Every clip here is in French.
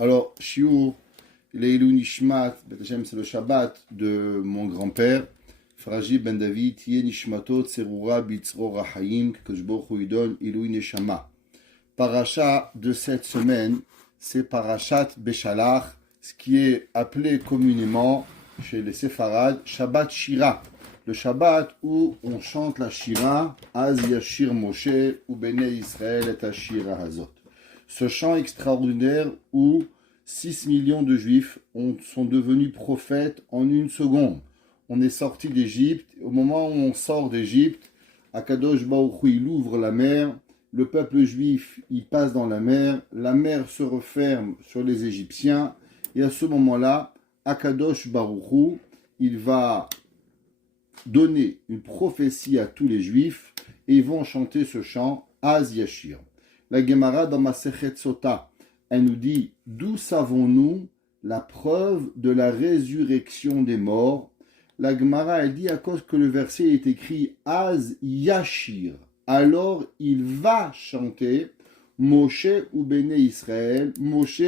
Alors, Shiur, Leilou Nishmat, Bet Hashem, c'est le Shabbat de mon grand-père, Fraji Ben David, Yeh Nishmato, Tserura, Bitzro, Rahayim, que Baruch Hu donne, Ilou Neshama. Paracha de cette semaine, c'est Parashat Beshalach, ce qui est appelé communément chez les Séfarades Shabbat Shira. Le Shabbat où on chante la Shira, Az Yashir Moshe, ou Bene Israël et Ashira Hazot. Ce chant extraordinaire où 6 millions de Juifs sont devenus prophètes en une seconde. On est sorti d'Égypte. Au moment où on sort d'Égypte, Akadosh Baruch Hu, il ouvre la mer. Le peuple juif, il passe dans la mer se referme sur les Égyptiens, et à ce moment-là, Akadosh Baruch Hu, il va donner une prophétie à tous les Juifs, et ils vont chanter ce chant, Az Yashir. La Gemara dans Masechet Sota, elle nous dit, d'où savons-nous la preuve de la résurrection des morts? La Gemara, elle dit, à cause que le verset est écrit, Az Yashir. Alors il va chanter Moshe ou Béné Israël, Moshe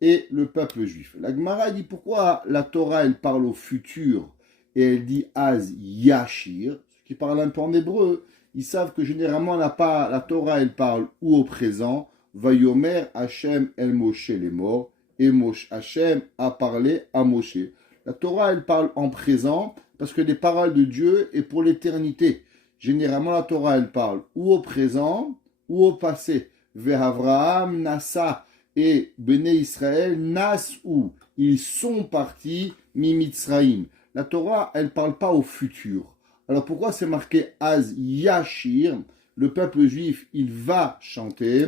et le peuple juif. La Gemara dit pourquoi la Torah elle parle au futur et elle dit Az Yashir, ce qui parle un peu en hébreu. Ils savent que généralement la Torah elle parle ou au présent, Vayomer Hashem el Moshe les morts, et Hashem a parlé à Moshe. La Torah elle parle en présent parce que les paroles de Dieu est pour l'éternité. Généralement, la Torah, elle parle ou au présent ou au passé. Ve'Avraham nasa et Béné Israël nas'u. Ils sont partis mi-Mitzraïm. La Torah, elle parle pas au futur. Alors pourquoi c'est marqué Az Yashir? Le peuple juif, il va chanter.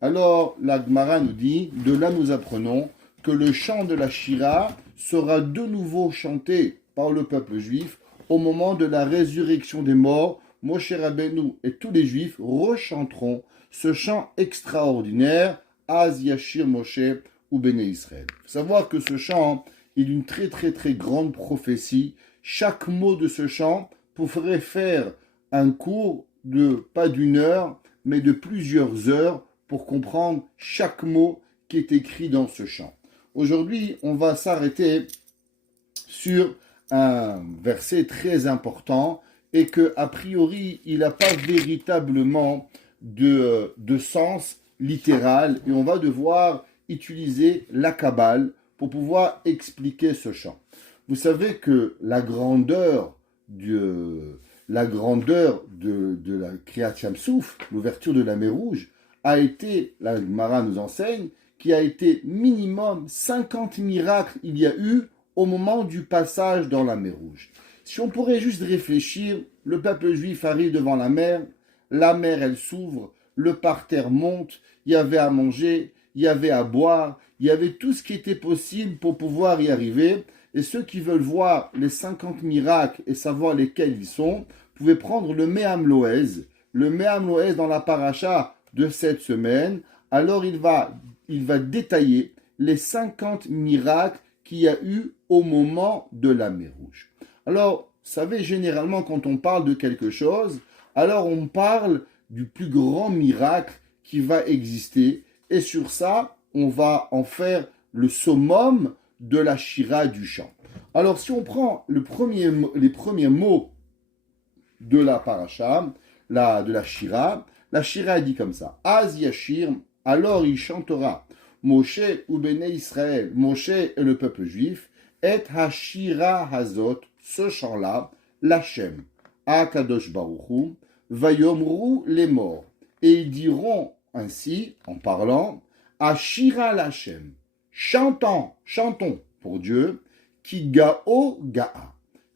Alors la Gemara nous dit, de là nous apprenons que le chant de la Shira sera de nouveau chanté par le peuple juif au moment de la résurrection des morts. Moshe Rabbeinu et tous les Juifs rechanteront ce chant extraordinaire, Az Yashir Moshe ou Béné Israël. Il faut savoir que ce chant est d'une très très très grande prophétie. Chaque mot de ce chant pourrait faire un cours de pas d'une heure, mais de plusieurs heures pour comprendre chaque mot qui est écrit dans ce chant. Aujourd'hui, on va s'arrêter sur un verset très important et que a priori, il n'a pas véritablement de sens littéral, et on va devoir utiliser la Kabbale pour pouvoir expliquer ce chant. Vous savez que la grandeur de la Kriyat Yam Souf, l'ouverture de la mer Rouge, a été, la Gemara nous enseigne, qui a été minimum 50 miracles il y a eu au moment du passage dans la mer Rouge. Si on pourrait juste réfléchir, le peuple juif arrive devant la mer elle s'ouvre, le parterre monte, il y avait à manger, il y avait à boire, il y avait tout ce qui était possible pour pouvoir y arriver. Et ceux qui veulent voir les 50 miracles et savoir lesquels ils sont, pouvaient prendre le Me'am Loez dans la paracha de cette semaine. Alors il va détailler les 50 miracles qu'il y a eu au moment de la mer Rouge. Alors, vous savez, généralement, quand on parle de quelque chose, alors on parle du plus grand miracle qui va exister. Et sur ça, on va en faire le summum de la Shira du chant. Alors, si on prend les premiers mots de la paracha, de la Shira dit comme ça. Az Yashir, alors il chantera. Moshe ou Béné Israël, Moshe et le peuple juif, et Hashira Hazot, ce chant-là, l'Hachem, Akadosh Baruch Hu, Vayomru les morts. Et ils diront ainsi, en parlant, Ashira l'Hachem, chantons pour Dieu, qui ga'o ga'a.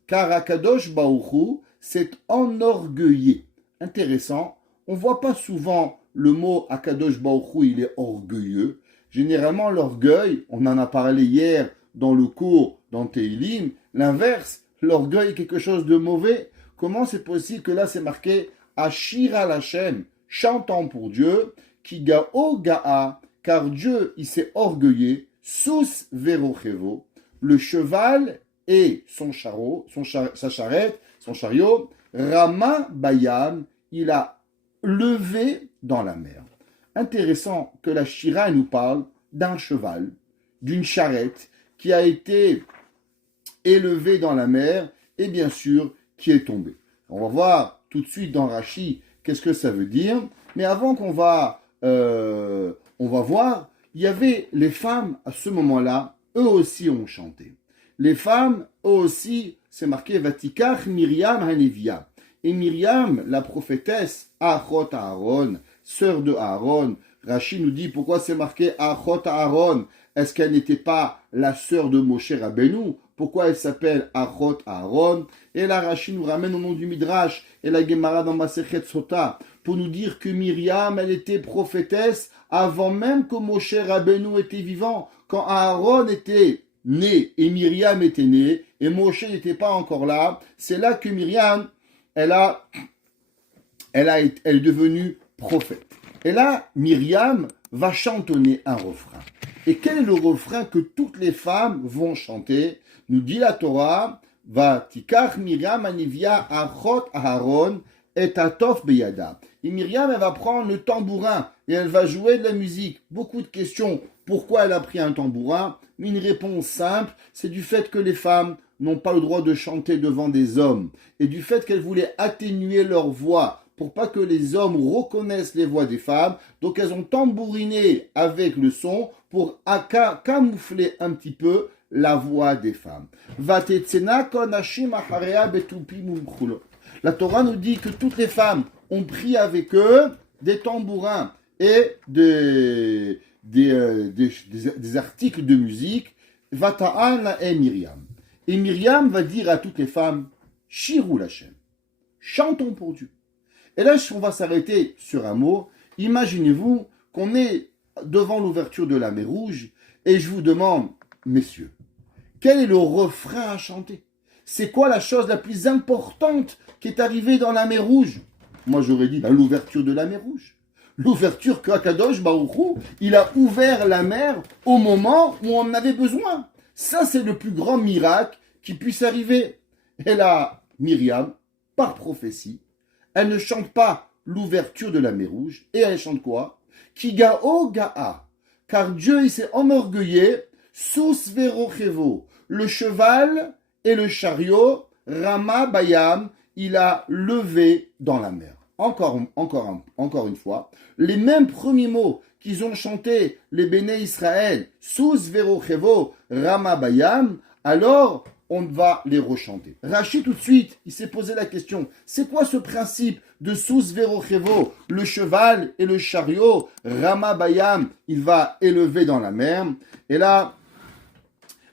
Car Akadosh Baruch Hu s'est enorgueilli. Intéressant, on ne voit pas souvent le mot Akadosh Baruch Hu, il est orgueilleux. Généralement, l'orgueil, on en a parlé hier dans le cours dans Teilim, l'inverse, l'orgueil est quelque chose de mauvais. Comment c'est possible que là c'est marqué Ashira l'Hachem, chantant pour Dieu, qui ga'o ga'a, car Dieu il s'est orgueillé, sous verochevo, le cheval et sa charrette, son chariot, Rama Bayam, il a levé dans la mer. Intéressant que la Shira nous parle d'un cheval. d'une charrette qui a été élevée dans la mer et bien sûr qui est tombée. On va voir tout de suite dans Rashi qu'est-ce que ça veut dire. Mais avant on va voir, il y avait les femmes à ce moment-là, eux aussi ont chanté. Les femmes, eux aussi, c'est marqué Vatikach Myriam Hanevia. Et Myriam, la prophétesse, Achot Aaron, sœur de Aaron. Rashi nous dit pourquoi c'est marqué Achot Aaron. Est-ce qu'elle n'était pas la sœur de Moshe Rabbeinu? Pourquoi elle s'appelle Achot Aaron? Et là, Rashi nous ramène au nom du Midrash et la Gemara dans Masechet Sota pour nous dire que Myriam, elle était prophétesse avant même que Moshe Rabbeinu était vivant. Quand Aaron était né et Myriam était née et Moshe n'était pas encore là, c'est là que Myriam, elle est devenue prophète. Et là, Myriam va chantonner un refrain. Et quel est le refrain que toutes les femmes vont chanter? Nous dit la Torah, va tikach Myriam anivia achot Aaron et atof beyada. Et Myriam, elle va prendre le tambourin et elle va jouer de la musique. Beaucoup de questions. Pourquoi elle a pris un tambourin? Mais une réponse simple, c'est du fait que les femmes n'ont pas le droit de chanter devant des hommes. Et du fait qu'elles voulaient atténuer leur voix pour pas que les hommes reconnaissent les voix des femmes. Donc elles ont tambouriné avec le son pour camoufler un petit peu la voix des femmes. La Torah nous dit que toutes les femmes ont pris avec eux des tambourins et des articles de musique. Vata'an et Myriam. Et Myriam va dire à toutes les femmes, Shirou Lachem, chantons pour Dieu. Et là, on va s'arrêter sur un mot. Imaginez-vous qu'on est devant l'ouverture de la mer Rouge et je vous demande, messieurs, quel est le refrain à chanter? C'est quoi la chose la plus importante qui est arrivée dans la mer Rouge? Moi, j'aurais dit l'ouverture de la mer Rouge. L'ouverture que Akadosh Baruch Hu, il a ouvert la mer au moment où on en avait besoin. Ça, c'est le plus grand miracle qui puisse arriver. Et là, Myriam, par prophétie, elle ne chante pas l'ouverture de la mer Rouge. Et elle chante quoi? Kigao Ga'a. Car Dieu, il s'est enorgueilli, sous Verochevo, le cheval et le chariot, Rama Bayam, il a levé dans la mer. Encore une fois, les mêmes premiers mots qu'ils ont chanté les Béné Israël, sous Verochevo, Rama Bayam, alors on va les rechanter. Rashi tout de suite, il s'est posé la question, c'est quoi ce principe de sous Verochevo, le cheval et le chariot, Rama Bayam, il va élever dans la mer. Et là,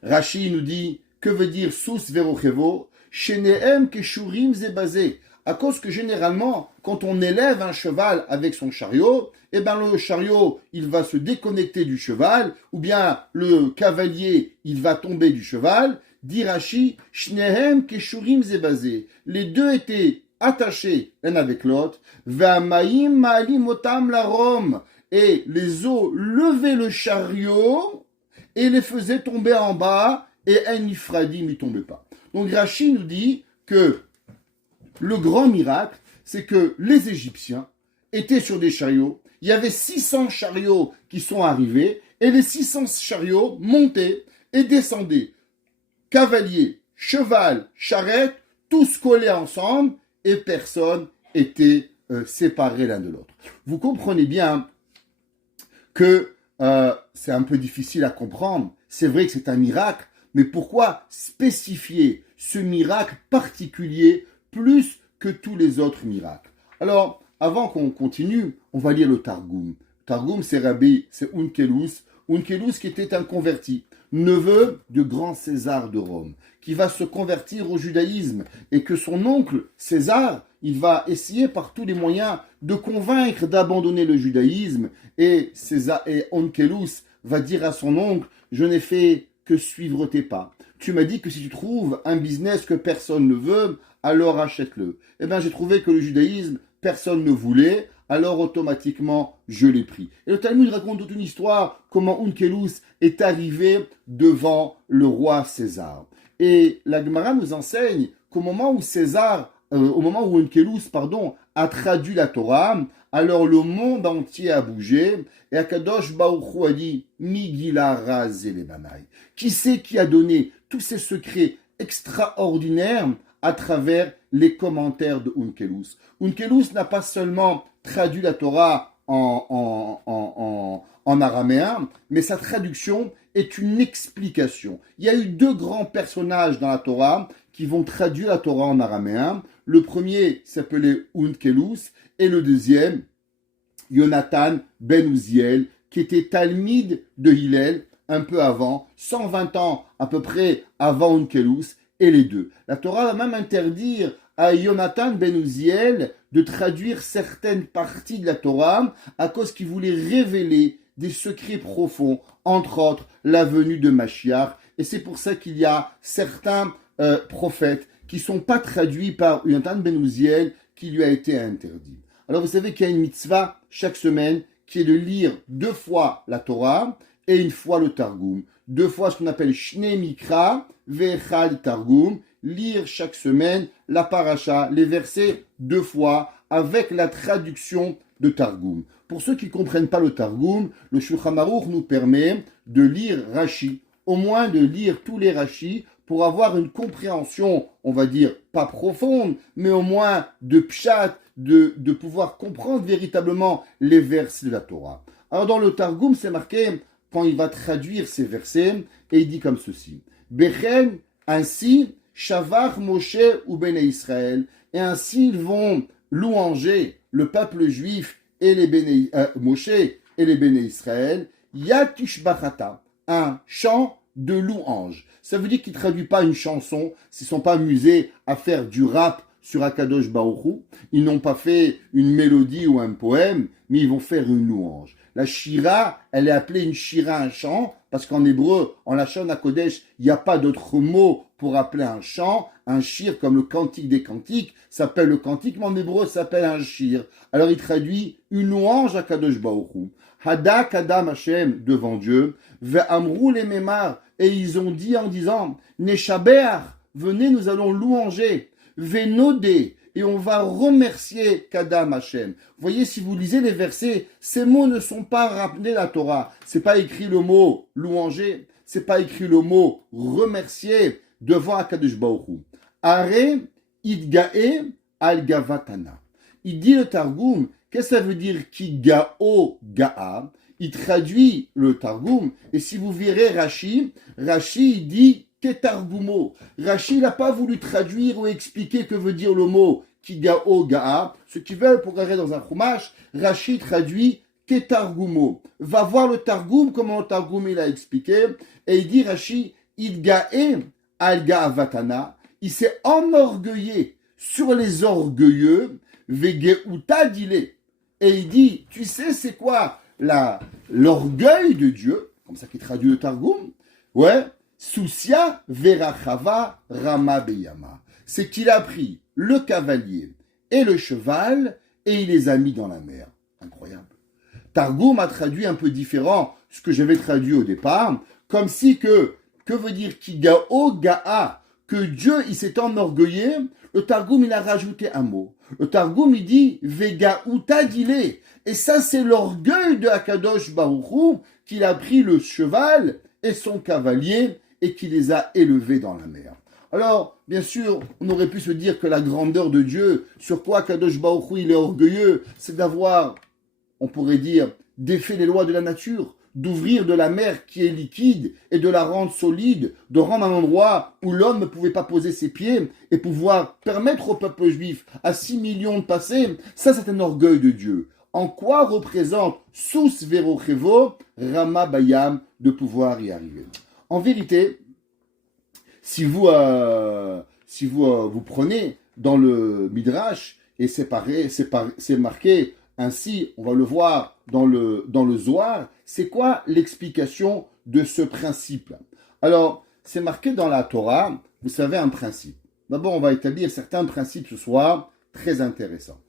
Rashi nous dit, que veut dire sous Verochevo? Shenehem keshurim zebazé. À cause que généralement, quand on élève un cheval avec son chariot, eh ben le chariot, il va se déconnecter du cheval, ou bien le cavalier, il va tomber du cheval. Dit Rashi, Shnehem keshurim zebazé. Les deux étaient attachés l'un avec l'autre. Va'amaim ma'alim otam la Rome. Et les eaux levaient le chariot et les faisaient tomber en bas, et un Ifradim n'y tombait pas. Donc Rashi nous dit que le grand miracle, c'est que les Égyptiens étaient sur des chariots. Il y avait 600 chariots qui sont arrivés, et les 600 chariots montaient et descendaient. Cavaliers, cheval, charrette, tous collés ensemble, et personne n'était séparé l'un de l'autre. Vous comprenez bien que c'est un peu difficile à comprendre. C'est vrai que c'est un miracle, mais pourquoi spécifier ce miracle particulier plus que tous les autres miracles? Alors, avant qu'on continue, on va lire le Targum. Targum, c'est Rabbi, c'est Onkelos. Onkelos qui était un converti, neveu de grand César de Rome, qui va se convertir au judaïsme, et que son oncle César, il va essayer par tous les moyens de convaincre d'abandonner le judaïsme, et Onkelos va dire à son oncle, je n'ai fait que suivre tes pas. Tu m'as dit que si tu trouves un business que personne ne veut, alors achète-le. Eh bien, j'ai trouvé que le judaïsme, personne ne voulait, alors automatiquement, je l'ai pris. Et le Talmud raconte toute une histoire, comment Onkelos est arrivé devant le roi César. Et la Gemara nous enseigne qu'au moment où César au moment où Onkelos, a traduit la Torah, alors le monde entier a bougé, et Akadosh Baruch Hu a dit, Migila Razelebanai. Qui c'est qui a donné tous ces secrets extraordinaires à travers les commentaires de Onkelos? Onkelos n'a pas seulement traduit la Torah en araméen, mais sa traduction est une explication. Il y a eu deux grands personnages dans la Torah qui vont traduire la Torah en araméen. Le premier s'appelait Onkelos et le deuxième, Yonatan ben Uziel, qui était Talmide de Hillel un peu avant, 120 ans à peu près avant Onkelos, et les deux. La Torah va même interdire à Yonatan ben Uziel de traduire certaines parties de la Torah à cause qu'il voulait révéler des secrets profonds, entre autres la venue de Mashiach, et c'est pour ça qu'il y a certains prophètes qui ne sont pas traduits par Yonatan ben Uziel qui lui a été interdit. Alors vous savez qu'il y a une mitzvah chaque semaine qui est de lire 2 fois la Torah et 1 fois le Targum. 2 fois ce qu'on appelle Shne Mikra ve'echad Targum, lire chaque semaine la paracha, les versets 2 fois avec la traduction de Targum. Pour ceux qui ne comprennent pas le Targum, le Shulchan Aruch nous permet de lire Rashi, au moins de lire tous les Rashi pour avoir une compréhension, on va dire, pas profonde, mais au moins de pshat, de pouvoir comprendre véritablement les versets de la Torah. Alors dans le Targum, c'est marqué, quand il va traduire ces versets, et il dit comme ceci. Bechen, ainsi, Shavach Moshe ou Bene Israël, et ainsi ils vont louanger le peuple juif et les Moshe et les Bene Israël, Yatishbachata, un chant de louange. Ça veut dire qu'ils ne traduisent pas une chanson, ils ne sont pas amusés à faire du rap sur Akadosh Baruch Hu, ils n'ont pas fait une mélodie ou un poème, mais ils vont faire une louange. La shira, elle est appelée une shira, un chant, parce qu'en hébreu, en Lachon HaKodesh, il n'y a pas d'autre mot pour appeler un chant. Un shir, comme le cantique des cantiques, s'appelle le cantique, mais en hébreu, ça s'appelle un shir. Alors il traduit une louange à Kadosh Baruch Hu. Hada Kadam Hashem, devant Dieu, Ve'amrou les mémar, et ils ont dit en disant, Neshabeach, venez, nous allons louanger, Venodé, et on va remercier Kadam Hashem. Vous voyez, si vous lisez les versets, ces mots ne sont pas rappelés la Torah. C'est pas écrit le mot louanger, c'est pas écrit le mot remercier devant Akadosh Baruch Hu. Are idgae al gavatana. Il dit le Targum, qu'est-ce que ça veut dire kigao gaa? Il traduit le Targum, et si vous verrez Rashi, il dit Ketargumo. Rashi n'a pas voulu traduire ou expliquer que veut dire le mot Kigao Gaa. Ceux qui veulent pour regarder dans un chumash, Rashi traduit Ketargumo. Va voir le Targum, comment le Targum il a expliqué, et il dit Rashi, Idgae Alga Avatana, il s'est enorgueillé sur les orgueilleux, Vegeuta dile. Et il dit, tu sais c'est quoi l'orgueil de Dieu, comme ça qu'il traduit le Targum, ouais, Soucia verachava rama beyama. C'est qu'il a pris le cavalier et le cheval et il les a mis dans la mer. Incroyable. Targum a traduit un peu différent ce que j'avais traduit au départ, comme si que veut dire kigao gaa, que Dieu il s'est enorgueillé. Le Targum il a rajouté un mot. Le Targum il dit vega uta dile. Et ça c'est l'orgueil de Akadosh Baruch Hu qu'il a pris le cheval et son cavalier et qui les a élevés dans la mer. Alors, bien sûr, on aurait pu se dire que la grandeur de Dieu, sur quoi Kadosh Baruch Hu il est orgueilleux, c'est d'avoir, on pourrait dire, défait les lois de la nature, d'ouvrir de la mer qui est liquide et de la rendre solide, de rendre un endroit où l'homme ne pouvait pas poser ses pieds et pouvoir permettre au peuple juif à 6 millions de passer. Ça, c'est un orgueil de Dieu. En quoi représente Sous Verochevo, Rama Bayam, de pouvoir y arriver? En vérité, si vous prenez dans le Midrash, et c'est marqué ainsi, on va le voir dans le Zohar, c'est quoi l'explication de ce principe? Alors, c'est marqué dans la Torah, vous savez, un principe. D'abord, on va établir certains principes ce soir, très intéressants.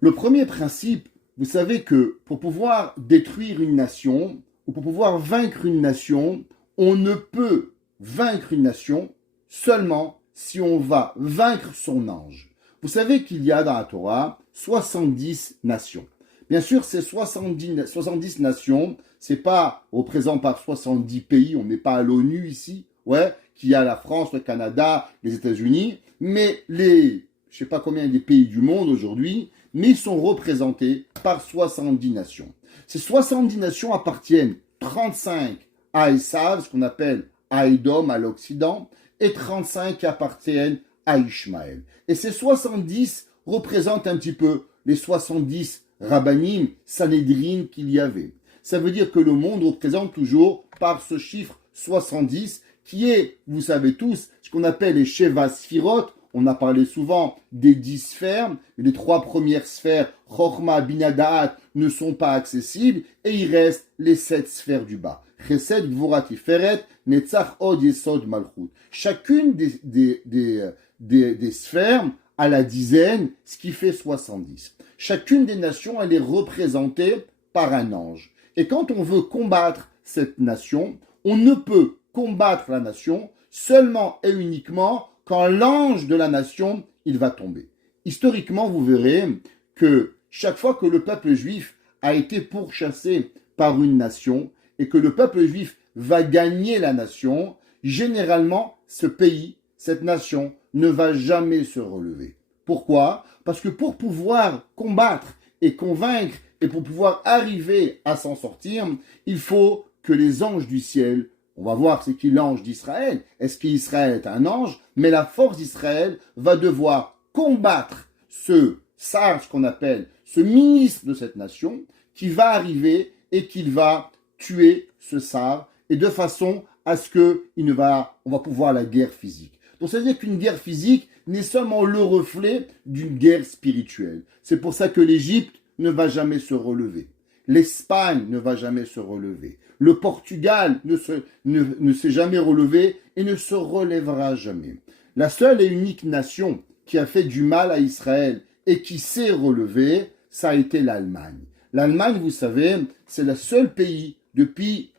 Le premier principe, vous savez que pour pouvoir détruire une nation, ou pour pouvoir vaincre une nation, on ne peut vaincre une nation seulement si on va vaincre son ange. Vous savez qu'il y a dans la Torah 70 nations. Bien sûr, ces 70 nations, c'est pas représenté par 70 pays, on n'est pas à l'ONU ici, ouais, qu'il y a la France, le Canada, les États-Unis, mais je sais pas combien il y a des pays du monde aujourd'hui, mais ils sont représentés par 70 nations. Ces 70 nations appartiennent 35 à Esav, ce qu'on appelle à Édom, à l'Occident, et 35 qui appartiennent à Ishmaël. Et ces 70 représentent un petit peu les 70 Rabbanim, Sanhedrin qu'il y avait. Ça veut dire que le monde représente toujours par ce chiffre 70 qui est, vous savez tous, ce qu'on appelle les Sheva Sfirot. On a parlé souvent des 10 sphères. Les 3 premières sphères, Chochma, Bina, Da'at, ne sont pas accessibles et il reste les 7 sphères du bas. Chesed, Gvura, Tiferet, Netzach, Od, Yesod, Malchut. Chacune des sphères a la dizaine, ce qui fait 70. Chacune des nations, elle est représentée par un ange. Et quand on veut combattre cette nation, on ne peut combattre la nation seulement et uniquement quand l'ange de la nation, il va tomber. Historiquement, vous verrez que chaque fois que le peuple juif a été pourchassé par une nation et que le peuple juif va gagner la nation, généralement, ce pays, cette nation, ne va jamais se relever. Pourquoi ? Parce que pour pouvoir combattre et convaincre et pour pouvoir arriver à s'en sortir, il faut que les anges du ciel, on va voir c'est qui l'ange d'Israël, est-ce qu'Israël est un ange, mais la force d'Israël va devoir combattre ce sar, ce qu'on appelle, ce ministre de cette nation, qui va arriver et qu'il va tuer ce sar, et de façon à ce qu'on va pouvoir la guerre physique. Donc ça veut dire qu'une guerre physique n'est seulement le reflet d'une guerre spirituelle. C'est pour ça que l'Égypte ne va jamais se relever. L'Espagne ne va jamais se relever. Le Portugal ne s'est jamais relevé et ne se relèvera jamais. La seule et unique nation qui a fait du mal à Israël et qui s'est relevée, ça a été l'Allemagne. L'Allemagne, vous savez, c'est le seul pays depuis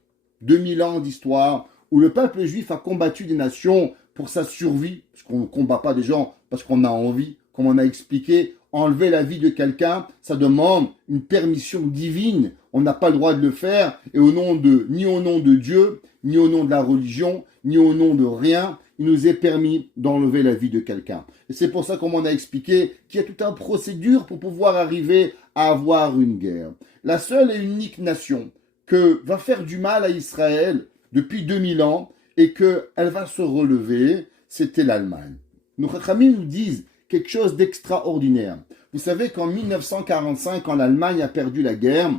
2000 ans d'histoire où le peuple juif a combattu des nations pour sa survie, parce qu'on ne combat pas des gens parce qu'on a envie, comme on a expliqué, enlever la vie de quelqu'un, ça demande une permission divine. On n'a pas le droit de le faire, et ni au nom de Dieu, ni au nom de la religion, ni au nom de rien, il nous est permis d'enlever la vie de quelqu'un. Et c'est pour ça, comme on a expliqué, qu'il y a toute une procédure pour pouvoir arriver à avoir une guerre. La seule et unique nation que va faire du mal à Israël depuis 2000 ans, et qu'elle va se relever, c'était l'Allemagne. Nos Chachamim nous disent quelque chose d'extraordinaire. Vous savez qu'en 1945, quand l'Allemagne a perdu la guerre,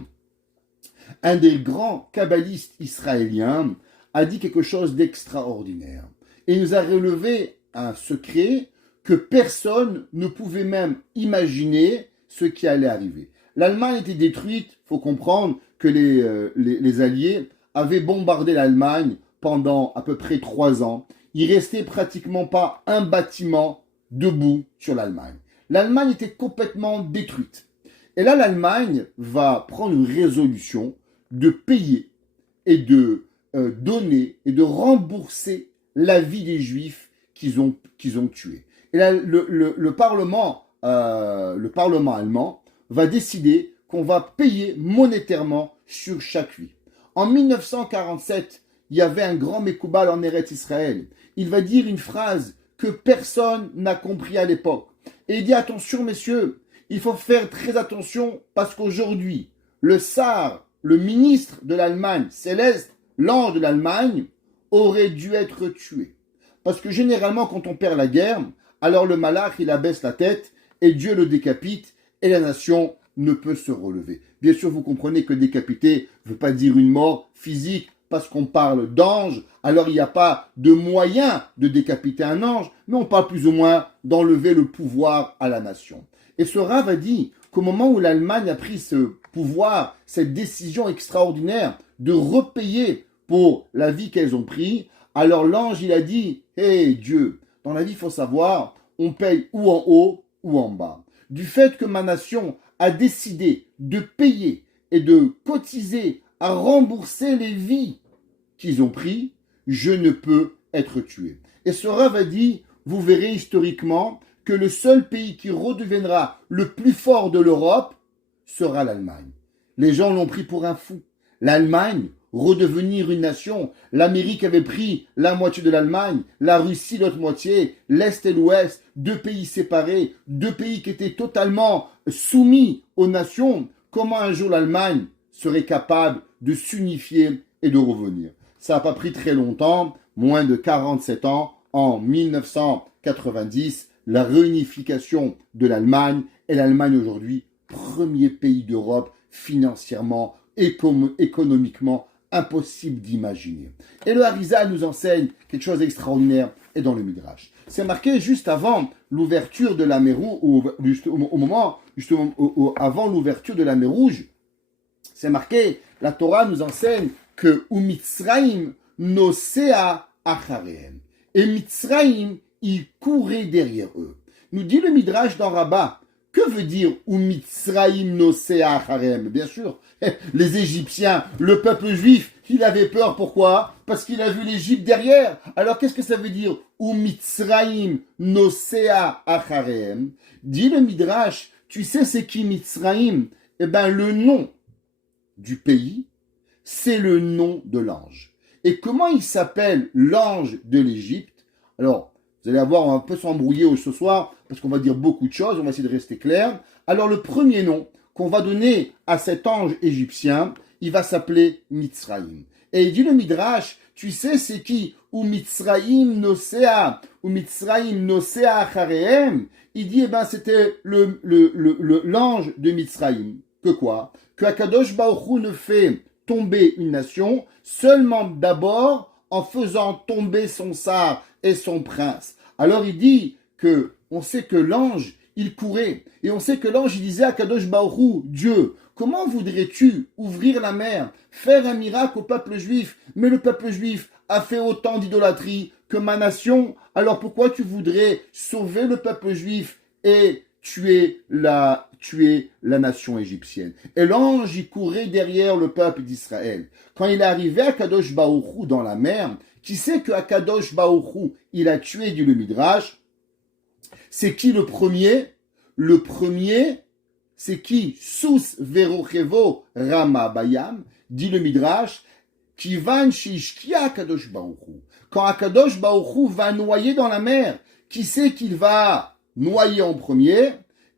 un des grands kabbalistes israéliens a dit quelque chose d'extraordinaire. Et il nous a relevé un secret que personne ne pouvait même imaginer ce qui allait arriver. L'Allemagne était détruite, il faut comprendre que les Alliés avaient bombardé l'Allemagne pendant à peu près 3 ans. Il restait pratiquement pas un bâtiment debout sur l'Allemagne. L'Allemagne était complètement détruite. Et là, l'Allemagne va prendre une résolution de payer et de donner et de rembourser la vie des Juifs qu'ils ont tués. Et là, le Parlement allemand va décider qu'on va payer monétairement sur chaque vie. En 1947, il y avait un grand Mekoubal en Eretz Israël. Il va dire une phrase que personne n'a compris à l'époque. Et il dit, attention messieurs, il faut faire très attention parce qu'aujourd'hui, le Sar, le ministre de l'Allemagne, Céleste, l'ange de l'Allemagne, aurait dû être tué. Parce que généralement, quand on perd la guerre, alors le malach, il abaisse la tête et Dieu le décapite et la nation ne peut se relever. Bien sûr, vous comprenez que décapiter ne veut pas dire une mort physique, parce qu'on parle d'ange, alors il n'y a pas de moyen de décapiter un ange, mais on parle plus ou moins d'enlever le pouvoir à la nation. Et ce Rav a dit qu'au moment où l'Allemagne a pris ce pouvoir, cette décision extraordinaire de repayer pour la vie qu'elles ont pris, alors l'ange il a dit, hé Dieu, dans la vie il faut savoir, on paye ou en haut ou en bas. Du fait que ma nation a décidé de payer et de cotiser à rembourser les vies qu'ils ont pris, je ne peux être tué. Et ce Rav a dit, vous verrez historiquement que le seul pays qui redeviendra le plus fort de l'Europe sera l'Allemagne. Les gens l'ont pris pour un fou. L'Allemagne, redevenir une nation. L'Amérique avait pris la moitié de l'Allemagne, la Russie l'autre moitié, l'Est et l'Ouest, deux pays séparés, deux pays qui étaient totalement soumis aux nations. Comment un jour l'Allemagne serait capable de s'unifier et de revenir? Ça n'a pas pris très longtemps, moins de 47 ans, en 1990, la réunification de l'Allemagne, et l'Allemagne aujourd'hui, premier pays d'Europe, financièrement, économiquement, impossible d'imaginer. Et le Harizal nous enseigne quelque chose d'extraordinaire, et dans le Midrash. C'est marqué juste avant l'ouverture de la mer Rouge, avant l'ouverture de la mer Rouge, c'est marqué, la Torah nous enseigne que « Umitzraim nosea acharehem » et Mitzraim, il courait derrière eux. Nous dit le Midrash dans Rabbah, que veut dire « Umitzraim nosea acharehem » Bien sûr, les Égyptiens, le peuple juif, il avait peur, pourquoi? Parce qu'il a vu l'Égypte derrière. Alors qu'est-ce que ça veut dire « Umitzraim nosea acharehem » Dit le Midrash, tu sais c'est qui Mitzraim? Eh bien le nom du pays, c'est le nom de l'ange. Et comment il s'appelle l'ange de l'Égypte? Alors, vous allez avoir, on va un peu s'embrouiller ce soir, parce qu'on va dire beaucoup de choses, on va essayer de rester clair. Alors, le premier nom qu'on va donner à cet ange égyptien, il va s'appeler Mitzraïm. Et il dit le Midrash, tu sais c'est qui? Ou Mitzraïm nosea, ou Mitzraïm nosea acharehem. Il dit, eh ben, c'était l'ange de Mitzraïm. Que quoi? Que Akadosh Baruch Hu ne fait tomber une nation seulement d'abord en faisant tomber son sar et son prince. Alors il dit que on sait que l'ange il courait et on sait que l'ange il disait à Kadosh Baruch Hu, Dieu, comment voudrais-tu ouvrir la mer, faire un miracle au peuple juif? Mais le peuple juif a fait autant d'idolâtrie que ma nation. Alors pourquoi tu voudrais sauver le peuple juif et tuer la nation égyptienne? Et l'ange, il courait derrière le peuple d'Israël. Quand il est arrivé à Kadosh Baruch Hu dans la mer, qui sait que Kadosh Baruch Hu, il a tué, dit le Midrash, c'est qui le premier? Le premier, c'est qui? Sous verochevo rama bayam, dit le Midrash, qui van shishkia Kadosh Baruch Hu. Quand Kadosh Baruch Hu va noyer dans la mer, qui sait qu'il va noyer en premier?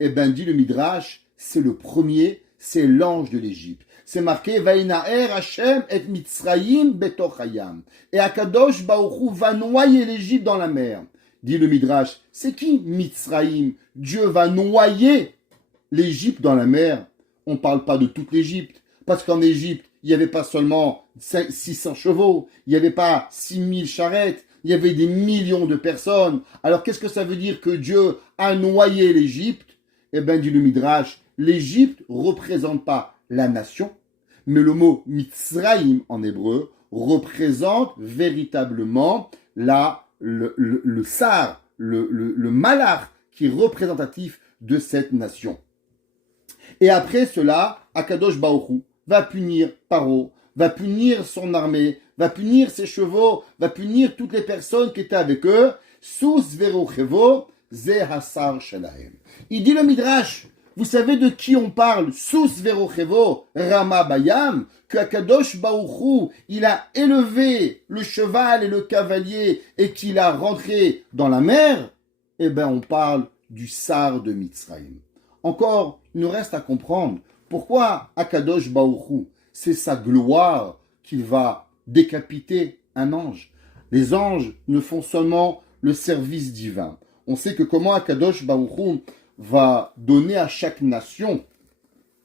Eh bien, dit le Midrash, c'est le premier, c'est l'ange de l'Égypte. C'est marqué, Vaïnaer Hashem et Mitzrayim betochayam. Et Akadosh Baruch Hu va noyer l'Égypte dans la mer. Dit le Midrash, c'est qui Mitzrayim? Dieu va noyer l'Égypte dans la mer. On ne parle pas de toute l'Égypte, parce qu'en Égypte, il n'y avait pas seulement 600 chevaux, il n'y avait pas 6000 charrettes, il y avait des millions de personnes. Alors qu'est-ce que ça veut dire que Dieu a noyé l'Égypte? Eh bien, dit le Midrash, l'Égypte ne représente pas la nation, mais le mot Mitzraïm en hébreu représente véritablement le sar, le malach qui est représentatif de cette nation. Et après cela, Akadosh Baruch Hu va punir Paro, va punir son armée, va punir ses chevaux, va punir toutes les personnes qui étaient avec eux, sous verochevo ze hasar shelahem. Il dit le Midrash, vous savez de qui on parle? Sous verochevo rama bayam, que Akadosh Baruch Hu, il a élevé le cheval et le cavalier et qu'il a rentré dans la mer. Eh bien, on parle du sar de Mitzrayim. Encore, il nous reste à comprendre pourquoi Akadosh Baruch Hu, c'est sa gloire qu'il va décapiter un ange. Les anges ne font seulement le service divin. On sait que comment Akadosh Baruch Hu va donner à chaque nation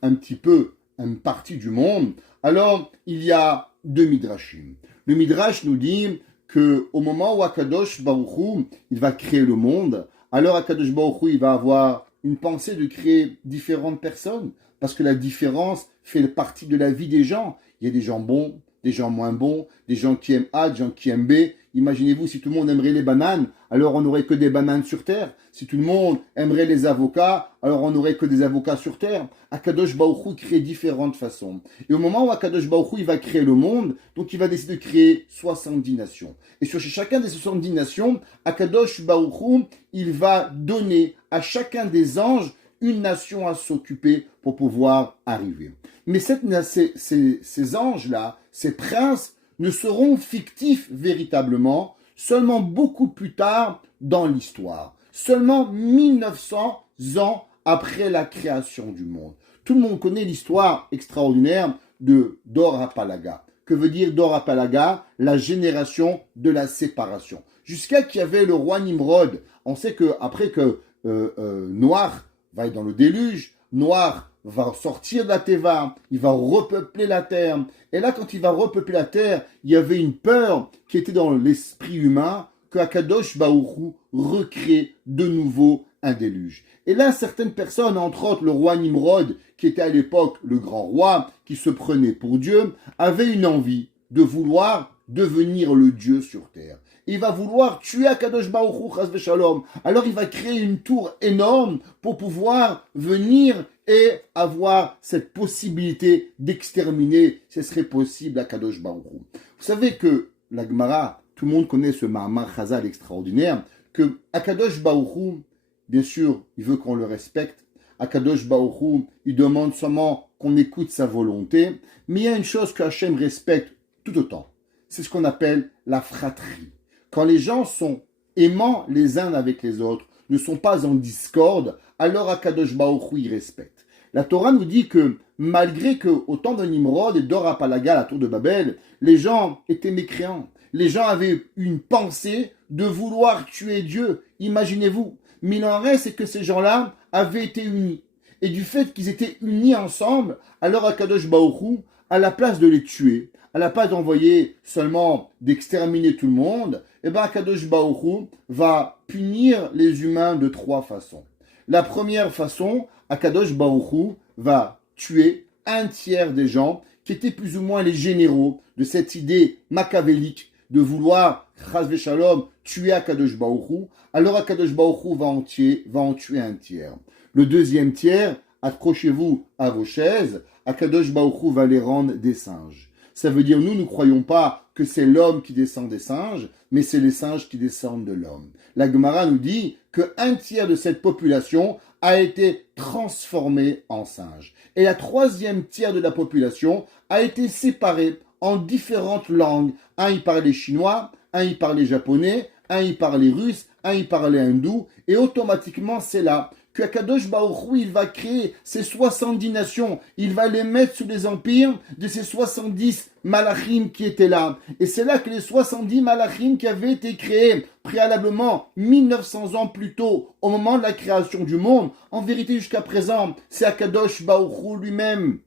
un petit peu une partie du monde. Alors, il y a deux midrashim. Le midrash nous dit que au moment où Akadosh Baruch Hu, il va créer le monde, alors Akadosh Baruch Hu, il va avoir une pensée de créer différentes personnes, parce que la différence fait partie de la vie des gens. Il y a des gens bons, des gens moins bons, des gens qui aiment A, des gens qui aiment B. Imaginez-vous si tout le monde aimerait les bananes, alors on n'aurait que des bananes sur terre. Si tout le monde aimerait les avocats, alors on n'aurait que des avocats sur terre. Akadosh Baruch Hu crée différentes façons. Et au moment où Akadosh Baruch Hu il va créer le monde, donc il va décider de créer 70 nations. Et sur chacun des 70 nations, Akadosh Baruch Hu, il va donner à chacun des anges une nation à s'occuper pour pouvoir arriver. Mais ces anges-là, ces princes, ne seront fictifs véritablement seulement beaucoup plus tard dans l'histoire. Seulement 1900 ans après la création du monde. Tout le monde connaît l'histoire extraordinaire de Dor HaPalaga. Que veut dire Dor HaPalaga? La génération de la séparation. Jusqu'à qu'il y avait le roi Nimrod. On sait qu'après que Noir va être dans le déluge, Noir va sortir de la Teva, il va repeupler la terre. Et là, quand il va repeupler la terre, il y avait une peur qui était dans l'esprit humain que Akadosh Baruch Hu recrée de nouveau un déluge. Et là, certaines personnes, entre autres le roi Nimrod, qui était à l'époque le grand roi, qui se prenait pour Dieu, avaient une envie de vouloir devenir le Dieu sur terre. Il va vouloir tuer Akadosh Baruch Hu, chas v'shalom. Alors il va créer une tour énorme pour pouvoir venir et avoir cette possibilité d'exterminer, ce serait possible, Akadosh Baruch Hu. Vous savez que la Gemara, tout le monde connaît ce Mahamar Chazal extraordinaire, que Akadosh Baruch Hu, bien sûr, il veut qu'on le respecte. Akadosh Baruch Hu, il demande seulement qu'on écoute sa volonté. Mais il y a une chose que Hachem respecte tout autant. C'est ce qu'on appelle la fratrie. Quand les gens sont aimants les uns avec les autres, ne sont pas en discorde, alors Akadosh Baruch Hu, il respecte. La Torah nous dit que malgré que au temps de Nimrod et Dor HaPalaga, la tour de Babel, les gens étaient mécréants. Les gens avaient une pensée de vouloir tuer Dieu. Imaginez-vous. Mais il en reste, c'est que ces gens-là avaient été unis. Et du fait qu'ils étaient unis ensemble, alors Akadosh Baruch Hu, à la place de les tuer, à la place d'envoyer seulement d'exterminer tout le monde, eh bien Akadosh Baruch Hu va punir les humains de 3 façons. La première façon, Akadosh Baruch Hu va tuer 1/3 des gens qui étaient plus ou moins les généraux de cette idée machiavélique de vouloir, chas v'shalom, tuer Akadosh Baruch Hu. Alors Akadosh Baruch Hu va en tuer 1/3. Le deuxième tiers, accrochez-vous à vos chaises, Akadosh Baruch Hu va les rendre des singes. Ça veut dire, nous ne croyons pas que c'est l'homme qui descend des singes, mais c'est les singes qui descendent de l'homme. La Gemara nous dit que 1/3 de cette population a été transformée en singe. Et la 3e tiers de la population a été séparée en différentes langues. Un, il parlait chinois, un, il parlait japonais, un, il parlait russe, un, il parlait hindou. Et automatiquement, c'est là que Akadosh Baruch Hu, il va créer ces 70 nations. Il va les mettre sous les empires de ces 70 malachim qui étaient là. Et c'est là que les 70 malachim qui avaient été créés préalablement 1900 ans plus tôt, au moment de la création du monde, en vérité jusqu'à présent, c'est Akadosh Baruch Hu lui-même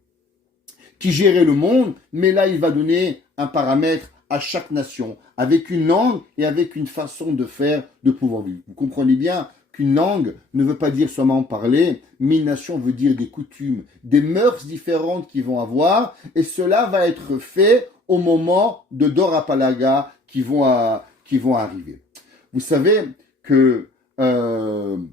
qui gérait le monde, mais là il va donner un paramètre à chaque nation, avec une langue et avec une façon de faire, de pouvoir vivre. Vous comprenez bien qu'une langue ne veut pas dire seulement parler, mais une nation veut dire des coutumes, des mœurs différentes qu'ils vont avoir, et cela va être fait au moment de Dor HaPalaga qui vont arriver. Vous savez que le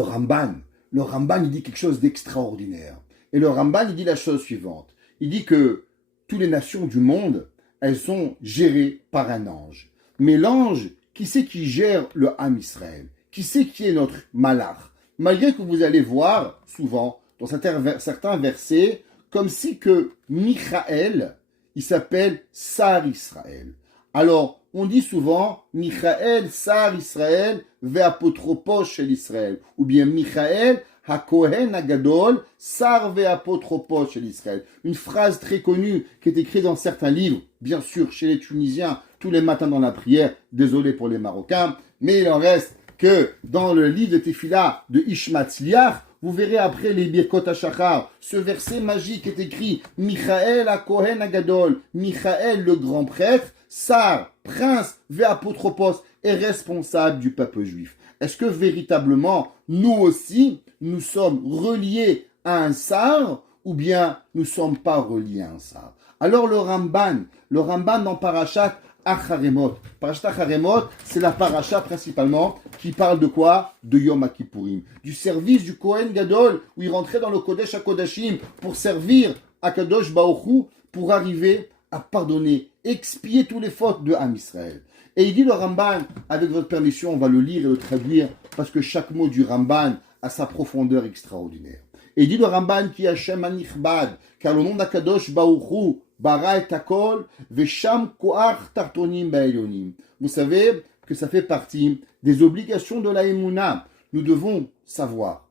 Ramban, il dit quelque chose d'extraordinaire. Et le Ramban, il dit la chose suivante. Il dit que toutes les nations du monde, elles sont gérées par un ange. Mais l'ange, qui c'est qui gère le Ham Israël? Qui c'est qui est notre malach? Malgré que vous allez voir souvent dans certains versets, comme si que Michaël, il s'appelle Sar Israël. Alors, on dit souvent Michaël, Sar Israël, ve'apotropos shel Israël. Ou bien Michaël, HaKohen Agadol, Sar ve'apotropos shel Israël. Une phrase très connue qui est écrite dans certains livres, bien sûr chez les Tunisiens, tous les matins dans la prière, désolé pour les Marocains, mais il en reste que dans le livre de Tefila de Ishmatzliach, vous verrez après les Birkot HaShachar, ce verset magique est écrit Michaël HaKohen Agadol, Michaël le grand prêtre, Sar, prince, ve'apotropos, est responsable du peuple juif. Est-ce que véritablement, nous aussi, nous sommes reliés à un Sar, ou bien nous ne sommes pas reliés à un Sar? Alors le Ramban dans Parashat Acharemot. Parashat Acharemot, c'est la paracha principalement qui parle de quoi? De Yom Kippourim. Du service du Kohen Gadol, où il rentrait dans le Kodesh HaKodashim pour servir Akadosh Baruch Hu, pour arriver à pardonner, expier tous les fautes de Am Israël. Et il dit le Ramban, avec votre permission, on va le lire et le traduire, parce que chaque mot du Ramban a sa profondeur extraordinaire. Et il dit le Ramban qui Hashem Anichbad, car le nom d'Akadosh Baruch Hu, Bara et Takol, Vesham Koach Tartonim Baelyonim. Vous savez que ça fait partie des obligations de la Emouna. Nous devons savoir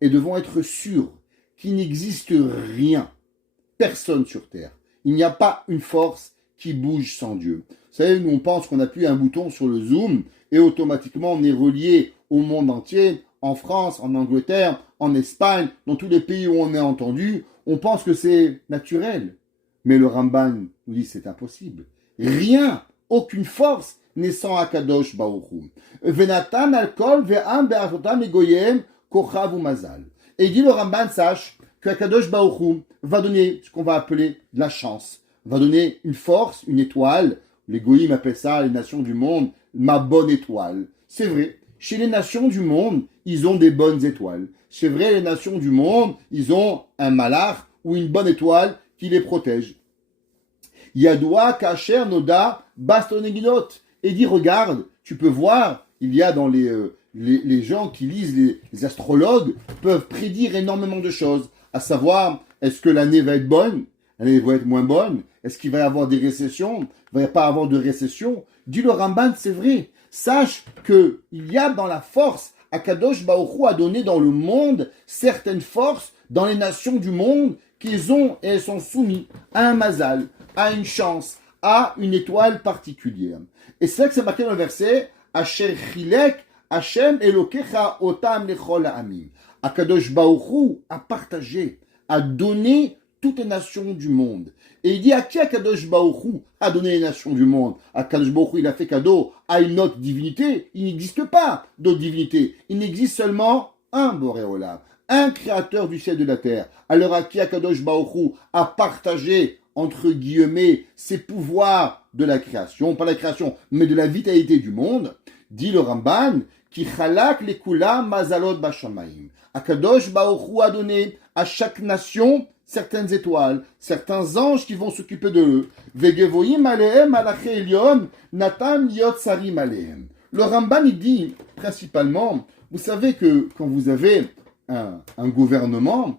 et devons être sûrs qu'il n'existe rien, personne sur terre. Il n'y a pas une force qui bouge sans Dieu. Vous savez, nous on pense qu'on appuie un bouton sur le Zoom et automatiquement on est relié au monde entier, en France, en Angleterre, en Espagne, dans tous les pays où on est entendu. On pense que c'est naturel. Mais le Ramban nous dit que c'est impossible. Rien, aucune force n'est sans Akadosh Baruch Hu. Venatan alkol ve'am be'avotam egoyem kochav umazal. Et il dit le Ramban, sache que Akadosh Baruch Hu va donner ce qu'on va appeler de la chance, va donner une force, une étoile. Les goïms appellent ça, les nations du monde, ma bonne étoile. C'est vrai, chez les nations du monde, ils ont des bonnes étoiles. C'est vrai, les nations du monde, ils ont un malach ou une bonne étoile qui les protège. Yadoua Kacher Noda Bastonegilot. Et dit, regarde, tu peux voir, il y a dans les gens qui lisent, les astrologues, peuvent prédire énormément de choses. À savoir, est-ce que l'année va être bonne? L'année va être moins bonne? Est-ce qu'il va y avoir des récessions? Il va pas avoir de récession? Dit le Ramban, c'est vrai. Sache qu'il y a dans la force, Akadosh Baruch Hu a donné dans le monde certaines forces dans les nations du monde qu'ils ont et elles sont soumises à un mazal, à une chance, à une étoile particulière. Et c'est ça que c'est marqué dans le verset Asher chilek Hashem Elokecha otam lechol ha'amim. Akadosh Baruch Hu a partagé, a donné toutes les nations du monde. Et il dit à qui Akadosh Baruch Hu a donné les nations du monde? Akadosh Baruch Hu, il a fait cadeau à une autre divinité. Il n'existe pas d'autre divinité. Il n'existe seulement un Boré Olam, un créateur du ciel et de la terre. Alors à qui Akadosh Baruch Hu a partagé, entre guillemets, ses pouvoirs de la création, pas la création, mais de la vitalité du monde, dit le Ramban, qui chalak les kula mazalot bashamayim. Akadosh Baruch Hu a donné à chaque nation certaines étoiles, certains anges qui vont s'occuper de eux. Vegevoyim alehem alache elyon natam yot sarim alehem. Le Ramban il dit principalement, vous savez que quand vous avez un gouvernement,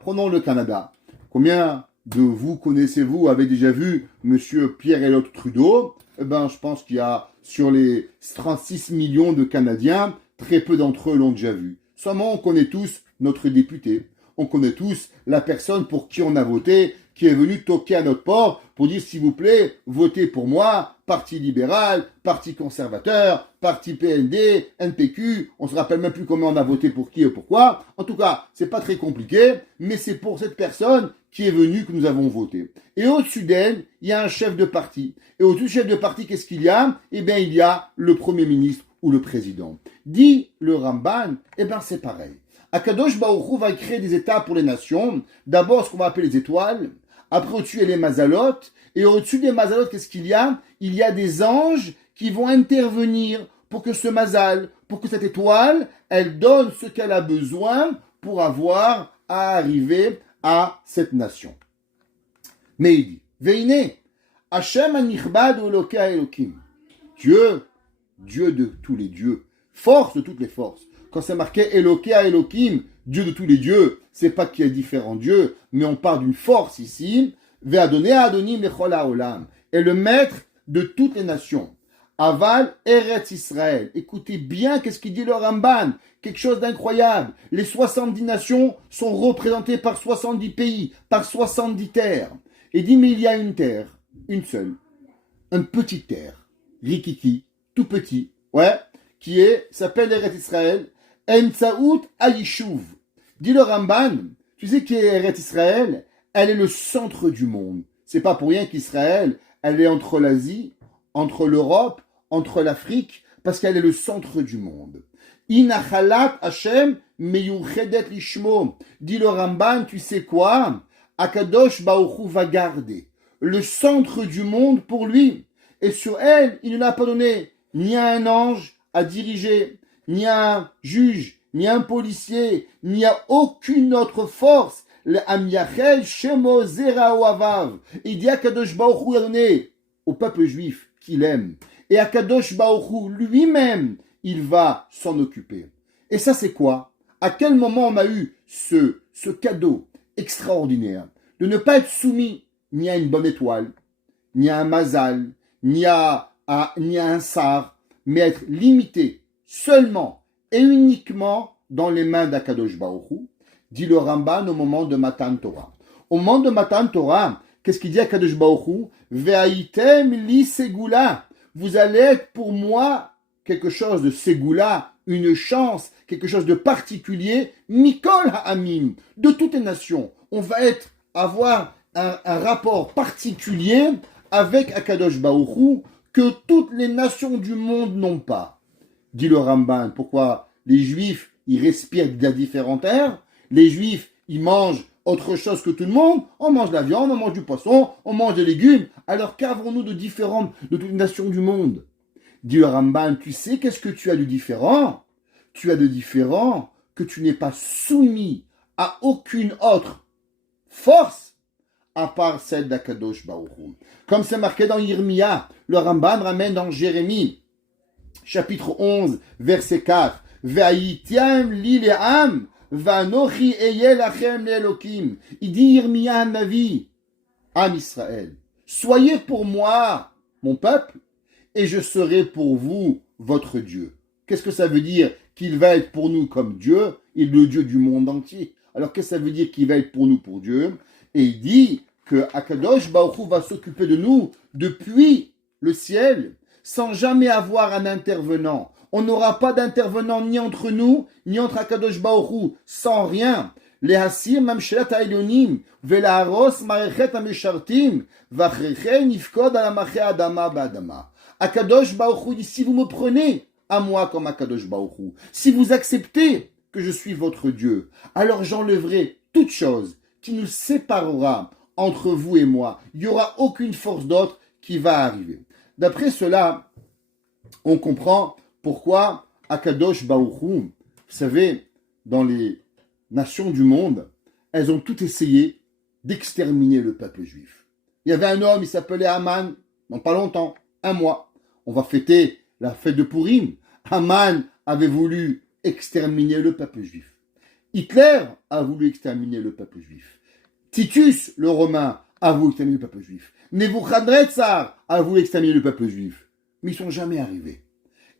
prenons le Canada. Combien de vous connaissez-vous, avez déjà vu Monsieur Pierre-Elliott Trudeau? Je pense qu'il y a sur les 36 millions de Canadiens, très peu d'entre eux l'ont déjà vu. Seulement, on connaît tous notre député. On connaît tous la personne pour qui on a voté, qui est venue toquer à notre porte pour dire, s'il vous plaît, votez pour moi, Parti libéral, Parti conservateur, Parti PND, NPQ, on se rappelle même plus comment on a voté pour qui et pourquoi. En tout cas, c'est pas très compliqué, mais c'est pour cette personne qui est venue que nous avons voté. Et au-dessus d'elle, il y a un chef de parti. Et au-dessus du chef de parti, qu'est-ce qu'il y a? Il y a le Premier ministre ou le président. Dit le Ramban, c'est pareil. Akadosh Baruch Hu va créer des états pour les nations. D'abord, ce qu'on va appeler les étoiles. Après, au-dessus, il y a les mazalot. Et au-dessus des mazalot, qu'est-ce qu'il y a? Il y a des anges qui vont intervenir pour que ce mazal, pour que cette étoile, elle donne ce qu'elle a besoin pour avoir à arriver à cette nation. Mais il dit, Veine, Hashem anichbad Eloka Elokim. Dieu de tous les dieux, force de toutes les forces. Quand c'est marqué Eloka Elokim, Dieu de tous les dieux, c'est pas qu'il y a différents dieux, mais on parle d'une force ici. Ve'adonai Adonim lechol ha'olam, est le maître de toutes les nations. Aval Eretz Israël. Écoutez bien qu'est-ce qu'il dit le Ramban. Quelque chose d'incroyable. Les 70 nations sont représentées par 70 pays, par 70 terres. Et dit, mais il y a une terre, une seule, une petite terre, rikiki, tout petit, qui s'appelle Eretz Israël, Ensaout Ayishuv. Dit le Ramban, tu sais qui est Eretz Israël? Elle est le centre du monde. C'est pas pour rien qu'Israël, elle est entre l'Asie, entre l'Europe, entre l'Afrique, parce qu'elle est le centre du monde. Inachalat Hashem meyuchedet lishmo. Dit le Ramban, tu sais quoi? Akadosh Baruch Hu va garder le centre du monde pour lui. et sur elle, il ne l'a pas donné ni à un ange à diriger, ni à un juge, ni à un policier, ni à aucune autre force. Le Amiachel Shemo Zera Oavav. Il dit à Kadosh Baruch Hu a donné au peuple juif qu'il aime. Et à Kadosh Baruch Hu lui-même, il va s'en occuper. Et ça, c'est quoi? À quel moment on a eu ce cadeau extraordinaire de ne pas être soumis ni à une bonne étoile, ni à un mazal, ni à un sar, mais être limité seulement et uniquement dans les mains d'Akadosh Baruch Hu, dit le Ramban au moment de Matan Torah. Au moment de Matan Torah, qu'est-ce qu'il dit à Kadosh Baruch Hu? Ve'aitem li segula. Vous allez être pour moi quelque chose de segula, une chance, quelque chose de particulier, Mikol ha'amim, de toutes les nations. On va avoir un rapport particulier avec Akadosh Baruch Hu que toutes les nations du monde n'ont pas. Dit le Ramban, pourquoi les Juifs, ils respirent de différents airs, les Juifs, ils mangent autre chose que tout le monde, on mange de la viande, on mange du poisson, on mange des légumes, alors qu'avons-nous de différent de toutes les nations du monde? Dit le Ramban, tu sais qu'est-ce que tu as de différent? Tu as de différent que tu n'es pas soumis à aucune autre force à part celle d'Akadosh Baruch Hu. Comme c'est marqué dans Yirmiyah, le Ramban ramène dans Jérémie, chapitre 11, verset 4, Ve'ayitiam li le'am, va'anochi eye lachem le'elokim. Il dit Yirmiyah Navi, Am Israël, soyez pour moi mon peuple, et je serai pour vous votre Dieu. Qu'est-ce que ça veut dire? Qu'il va être pour nous comme Dieu, et le Dieu du monde entier. Alors qu'est-ce que ça veut dire qu'il va être pour nous pour Dieu? Et il dit que Akadosh Baruch Hu va s'occuper de nous depuis le ciel, sans jamais avoir un intervenant. On n'aura pas d'intervenant ni entre nous, ni entre Akadosh Baruch Hu, sans rien. להסיר ממשלת העליונים ולהרוס מערכת המשרתים ואחרי כן נפקוד על עמכי האדמה באדמה. Akadosh Baruch Hu dit, si vous me prenez à moi comme Akadosh Baruch Hu, si vous acceptez que je suis votre Dieu, alors j'enlèverai toute chose qui nous séparera entre vous et moi. Il n'y aura aucune force d'autre qui va arriver. D'après cela, on comprend pourquoi Akadosh Baruch Hu, vous savez, dans les nations du monde, elles ont toutes essayé d'exterminer le peuple juif. Il y avait un homme, il s'appelait Haman, dans pas longtemps, un mois. On va fêter la fête de Purim. Haman avait voulu exterminer le peuple juif. Hitler a voulu exterminer le peuple juif. Titus, le Romain, a voulu exterminer le peuple juif. Nebuchadnezzar a voulu exterminer le peuple juif. Mais ils ne sont jamais arrivés.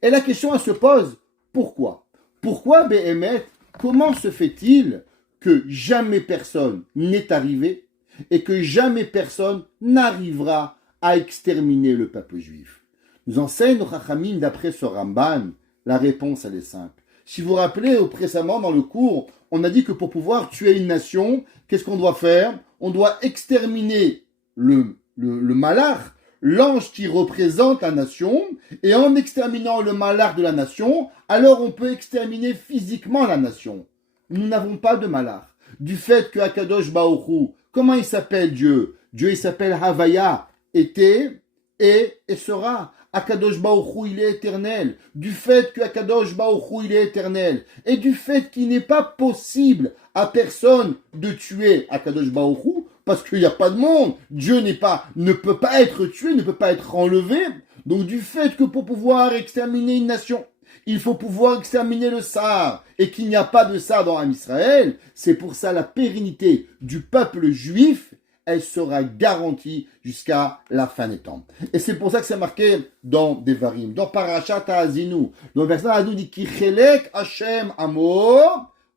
Et la question, elle se pose, pourquoi? Pourquoi, Béhémet, comment se fait-il que jamais personne n'est arrivé et que jamais personne n'arrivera à exterminer le peuple juif? Nous enseigne nos Chachamim d'après ce Ramban. La réponse, elle est simple. Si vous vous rappelez, précédemment dans le cours, on a dit que pour pouvoir tuer une nation, qu'est-ce qu'on doit faire? On doit exterminer le malach, l'ange qui représente la nation, et en exterminant le malach de la nation, alors on peut exterminer physiquement la nation. Nous n'avons pas de malach. Du fait que Akadosh Baruch Hu, comment il s'appelle Dieu? Dieu, il s'appelle Havaya, était, est et sera. Akadosh Baruch Hu, il est éternel. Du fait que Akadosh Baruch Hu, il est éternel. Et du fait qu'il n'est pas possible à personne de tuer Akadosh Baruch Hu, parce qu'il n'y a pas de monde. Dieu ne peut pas être tué, ne peut pas être enlevé. Donc du fait que pour pouvoir exterminer une nation, il faut pouvoir exterminer le Sahar, et qu'il n'y a pas de Sahar dans Israël, c'est pour ça la pérennité du peuple juif, elle sera garantie jusqu'à la fin des temps. Et c'est pour ça que c'est marqué dans Devarim, dans Parashat Ha'azinu. Dans le verset Ha'azinu dit Ki chelek Hashem amo,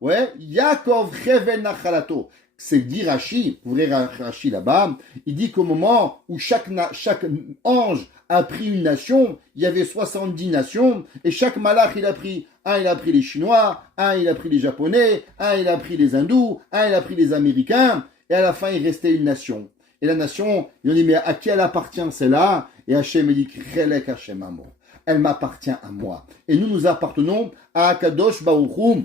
ouais, Yaakov chevel nachalato. C'est dit Rashi, vous verrez Rashi là-bas, il dit qu'au moment où chaque ange a pris une nation, il y avait 70 nations, et chaque malach il a pris les Chinois, il a pris les Japonais, il a pris les Hindous, il a pris les Américains, et à la fin, il restait une nation. Et la nation, ils ont dit, mais à qui elle appartient celle-là? Et Hachem dit, Chelek Hachem Amo. Elle m'appartient à moi. Et nous appartenons à Akadosh Baruch Hu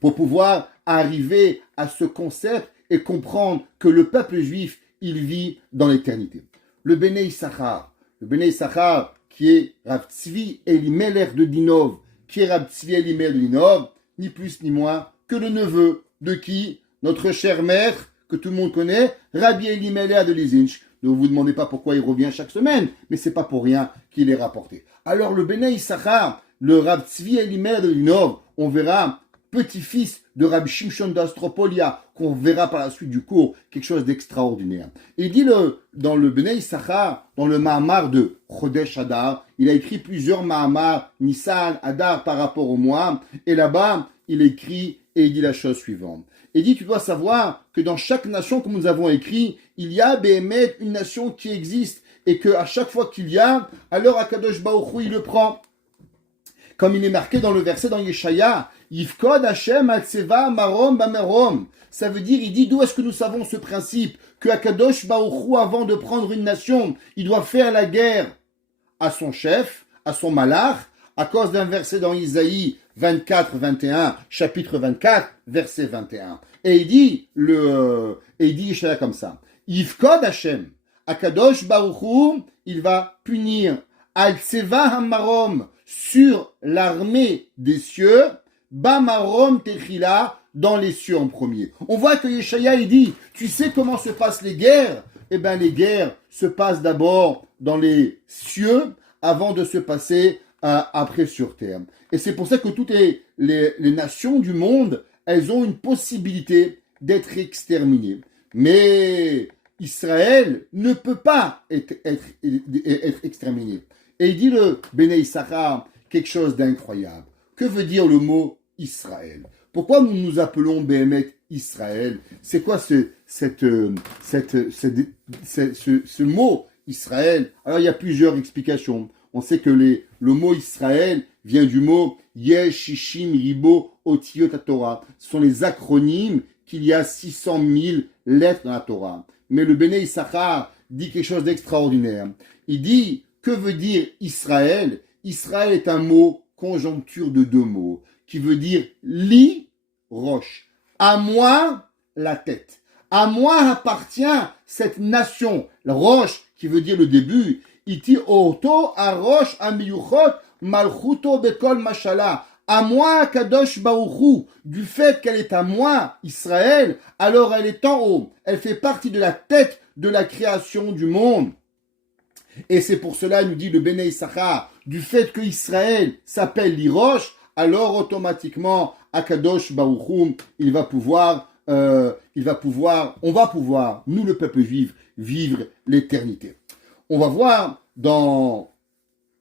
pour pouvoir arriver à ce concept et comprendre que le peuple juif, il vit dans l'éternité. Le Béné Issachar, le Bnei Issachar, qui est Rav Tzvi Elimelech de Dinov, qui est Rav Tzvi Elimelech de Dinov, ni plus ni moins que le neveu de qui? Notre cher maître, que tout le monde connaît, Rabbi Elimelech de Lizinch. Ne vous demandez pas pourquoi il revient chaque semaine, mais c'est pas pour rien qu'il est rapporté. Alors le Bnei Issachar, le Rav Tzvi Elimelech de Dinov, on verra, petit-fils de Rabbi Shimshon d'Astropolia, qu'on verra par la suite du cours, quelque chose d'extraordinaire. Il dit dans le Bnei Issachar, dans le Mahamar de Chodesh Adar, il a écrit plusieurs Mahamar, Nissan, Adar par rapport au mois, et là-bas, il écrit et il dit la chose suivante. Il dit, tu dois savoir que dans chaque nation, comme nous avons écrit, il y a Béhémet, une nation qui existe, et qu'à chaque fois qu'il y a, alors Akadosh Baruch Hu, il le prend. Comme il est marqué dans le verset dans Yeshaya, Yifkod Hashem al-Tseva marom bamerom. Ça veut dire, il dit, d'où est-ce que nous savons ce principe? Que Akadosh Baruch Hu, avant de prendre une nation, il doit faire la guerre à son chef, à son malach, à cause d'un verset dans Isaïe 24-21, chapitre 24, verset 21. Et il dit, Yeshaya comme ça, Yifkod Hashem, Akadosh Baruch Hu, il va punir al-Tseva hamarom, sur l'armée des cieux, Bamarom Techila, dans les cieux en premier. On voit que Yeshaya, il dit, tu sais comment se passent les guerres? Eh bien, les guerres se passent d'abord dans les cieux, avant de se passer après sur terre. Et c'est pour ça que toutes les nations du monde, elles ont une possibilité d'être exterminées. Mais Israël ne peut pas être exterminé. Et il dit le Bnei Issachar quelque chose d'incroyable. Que veut dire le mot Israël? Pourquoi nous nous appelons Béhémet Israël? C'est quoi ce mot Israël? Alors il y a plusieurs explications. On sait que le mot Israël vient du mot Yesh Shishim Ribo Otiot Torah. Ce sont les acronymes qu'il y a 600 000 lettres dans la Torah. Mais le Bnei Issachar dit quelque chose d'extraordinaire. Il dit, que veut dire Israël? Israël est un mot conjoncture de deux mots, qui veut dire li, roche. À moi, la tête. À moi appartient cette nation. La roche, qui veut dire le début. Iti orto arosh amiyuchot malchuto bekol mashala. À moi, Kadosh Baruchu, du fait qu'elle est à moi, Israël, alors elle est en haut. Elle fait partie de la tête de la création du monde. Et c'est pour cela, nous dit le Bnei Issachar, du fait que Israël s'appelle l'Irosh, alors automatiquement, Akadosh Baruch Hu, on va pouvoir, nous le peuple juif, vivre l'éternité. On va voir dans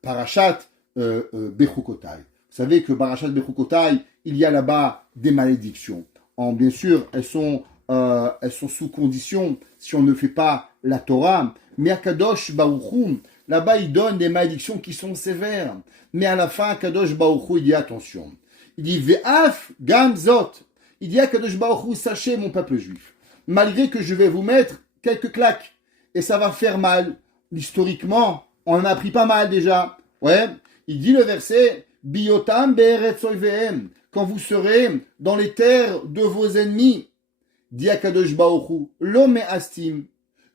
Parashat Bechukotai. Vous savez que Parashat Bechukotai, il y a là-bas des malédictions. Bien sûr, elles sont sous condition si on ne fait pas la Torah. Mais Akadosh Baruch Hu, là-bas, il donne des malédictions qui sont sévères. Mais à la fin, Akadosh Baruch Hu, il dit attention. Il dit Ve'af gamzot. Il dit Akadosh Baruch Hu, sachez mon peuple juif, malgré que je vais vous mettre quelques claques, et ça va faire mal. Historiquement, on en a pris pas mal déjà. Ouais. Il dit le verset Biotam be'eretz oivehem, quand vous serez dans les terres de vos ennemis. Dit Akadosh Baruch Hu, lo me'astim.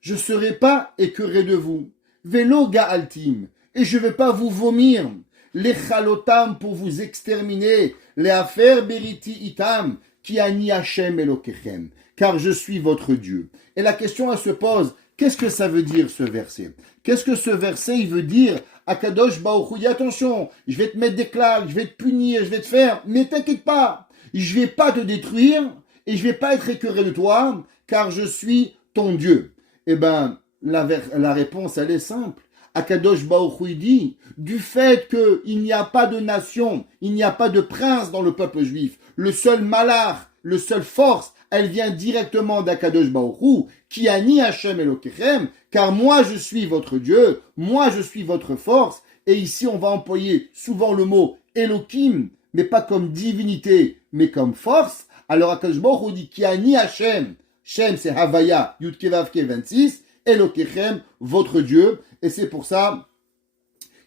Je ne serai pas écœuré de vous. Velo ga'altim. Et je ne vais pas vous vomir. Les chalotam pour vous exterminer. Les affaires beriti itam. Ki ani Hashem elokechem. Car je suis votre Dieu. Et la question elle se pose, qu'est-ce que ça veut dire ce verset? Qu'est-ce que ce verset il veut dire? Akadosh Baruch Hu, dis attention, je vais te mettre des claques, je vais te punir, je vais te faire. Mais t'inquiète pas, je ne vais pas te détruire et je ne vais pas être écœuré de toi, car je suis ton Dieu. Eh bien, la réponse, elle est simple. Akadosh Baruch Hu dit, du fait qu'il n'y a pas de nation, il n'y a pas de prince dans le peuple juif, le seul malach, le seul force, elle vient directement d'Akadosh Baruch Hu, qui a ni Hashem Elokechem, car moi je suis votre Dieu, moi je suis votre force, et ici on va employer souvent le mot Elohim, mais pas comme divinité, mais comme force. Alors Akadosh Baruch Hu dit, qui a ni Hashem, Shem, c'est Havaya, Yud Kevavke 26, Elokechem, votre Dieu, et c'est pour ça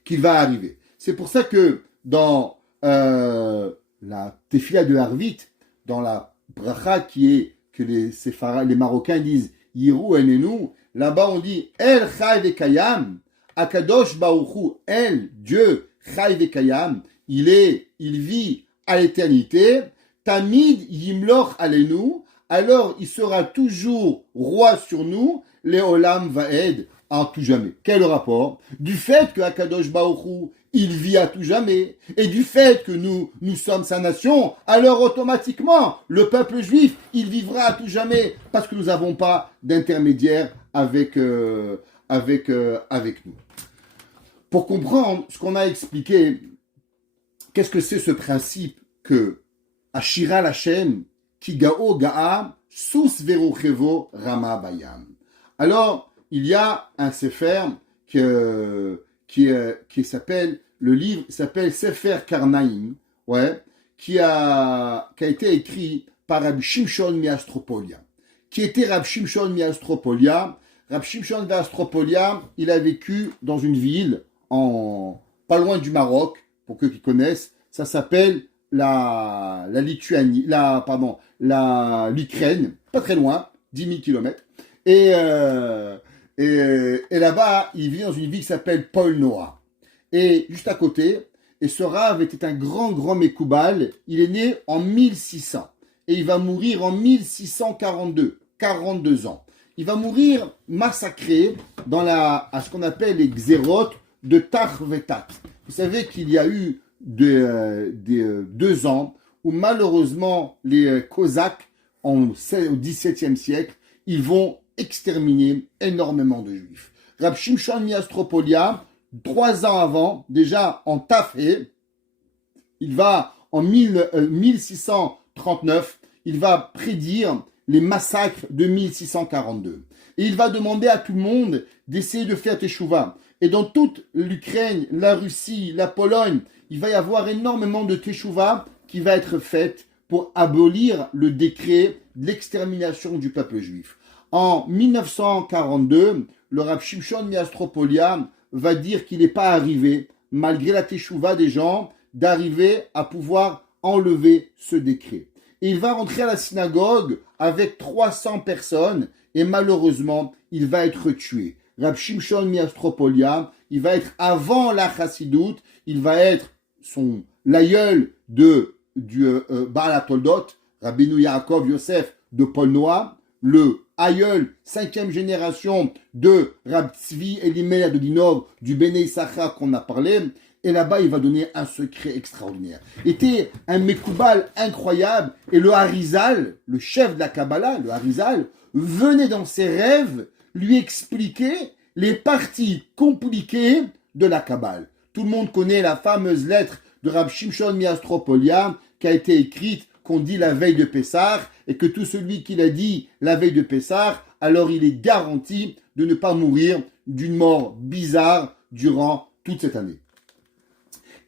qu'il va arriver. C'est pour ça que dans la Tefila de Harvit, dans la bracha qui est, que les Marocains disent, Yiru enenu, là-bas on dit, El Chai Vekayam, Akadosh Baruchu, El, Dieu, Chai Vekayam, il vit à l'éternité, Tamid Yimloch Alenu, alors il sera toujours roi sur nous, Leolam Vaed, en tout jamais. Quel rapport? Du fait que Akadosh Baruchu, il vit à tout jamais, et du fait que nous sommes sa nation, alors automatiquement, le peuple juif, il vivra à tout jamais, parce que nous n'avons pas d'intermédiaire avec nous. Pour comprendre ce qu'on a expliqué, qu'est-ce que c'est ce principe que Ashira Lachem, Ki Gao Ga'a, Sus Verochevo Rama Bayam. Alors, il y a un sefer qui s'appelle, le livre s'appelle Sefer Karnaïm, qui a été écrit par Rabbi Shimshon Miastropolia. Qui était Rabbi Shimshon Miastropolia? Rabbi Shimshon Miastropolia, il a vécu dans une ville pas loin du Maroc, pour ceux qui connaissent, ça s'appelle l'Ukraine, pas très loin, 10 000 km. Et là-bas, il vit dans une ville qui s'appelle Polnoa. Et juste à côté, et ce Rav était un grand Mekoubal, il est né en 1600. Et il va mourir en 1642, 42 ans. Il va mourir massacré à ce qu'on appelle les Xérotes de Tarvetat. Vous savez qu'il y a eu 2 ans où malheureusement les Cosaques, au XVIIe siècle, ils vont exterminer énormément de Juifs. Rab Shimshon Miastropolia, 3 ans avant, déjà en Tafé, il va en 1639, il va prédire les massacres de 1642. Et il va demander à tout le monde d'essayer de faire teshuva. Et dans toute l'Ukraine, la Russie, la Pologne, il va y avoir énormément de teshuva qui va être faite pour abolir le décret de l'extermination du peuple juif. En 1942, le Rav Shimshon Miastropolia va dire qu'il n'est pas arrivé, malgré la teshuva des gens, d'arriver à pouvoir enlever ce décret. Et il va rentrer à la synagogue avec 300 personnes et malheureusement, il va être tué. Rav Shimshon Miastropolia, il va être avant la chassidoute, il va être l'aïeul du Baal HaToldot, Rabbeinu Yaakov Yosef de Polnoa, le aïeul 5e génération de Rab Tzvi Elimelech de Dinov du Béné Issachar qu'on a parlé. Et là-bas, il va donner un secret extraordinaire. Il était un Mekoubal incroyable. Et le Harizal, le chef de la Kabbalah, le Harizal, venait dans ses rêves lui expliquer les parties compliquées de la Kabbale. Tout le monde connaît la fameuse lettre de Rab Shimshon Miastropolia qui a été écrite, qu'on dit la veille de Pessah, et que tout celui qui l'a dit la veille de Pessah, alors il est garanti de ne pas mourir d'une mort bizarre durant toute cette année.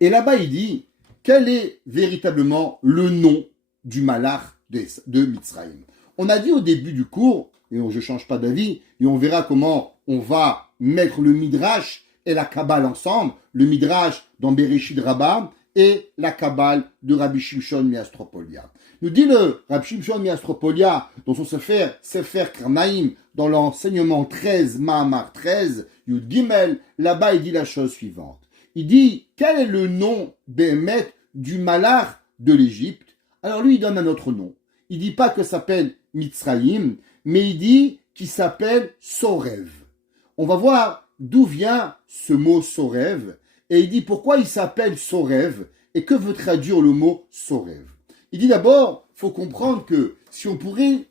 Et là-bas, il dit, quel est véritablement le nom du Malach de Mitzrayim? On a dit au début du cours, et je ne change pas d'avis, et on verra comment on va mettre le Midrash et la Kabbale ensemble, le Midrash dans Bereshit Rabbah et la Kabbale de Rabbi Shimshon Miastropolia. Nous dit le Rabbi Shimshon Miastropolia dans son Sefer Karnaïm, dans l'enseignement 13, Mahamar 13, Yud Gimel, là-bas il dit la chose suivante. Il dit, quel est le nom Béhémet du Malach de l'Égypte? Alors lui, il donne un autre nom. Il dit pas que ça s'appelle Mitzrayim, mais il dit qu'il s'appelle Sorev. On va voir d'où vient ce mot Sorev, et il dit pourquoi il s'appelle Sorev, et que veut traduire le mot Sorev. Il dit d'abord, il faut comprendre que si on pourrait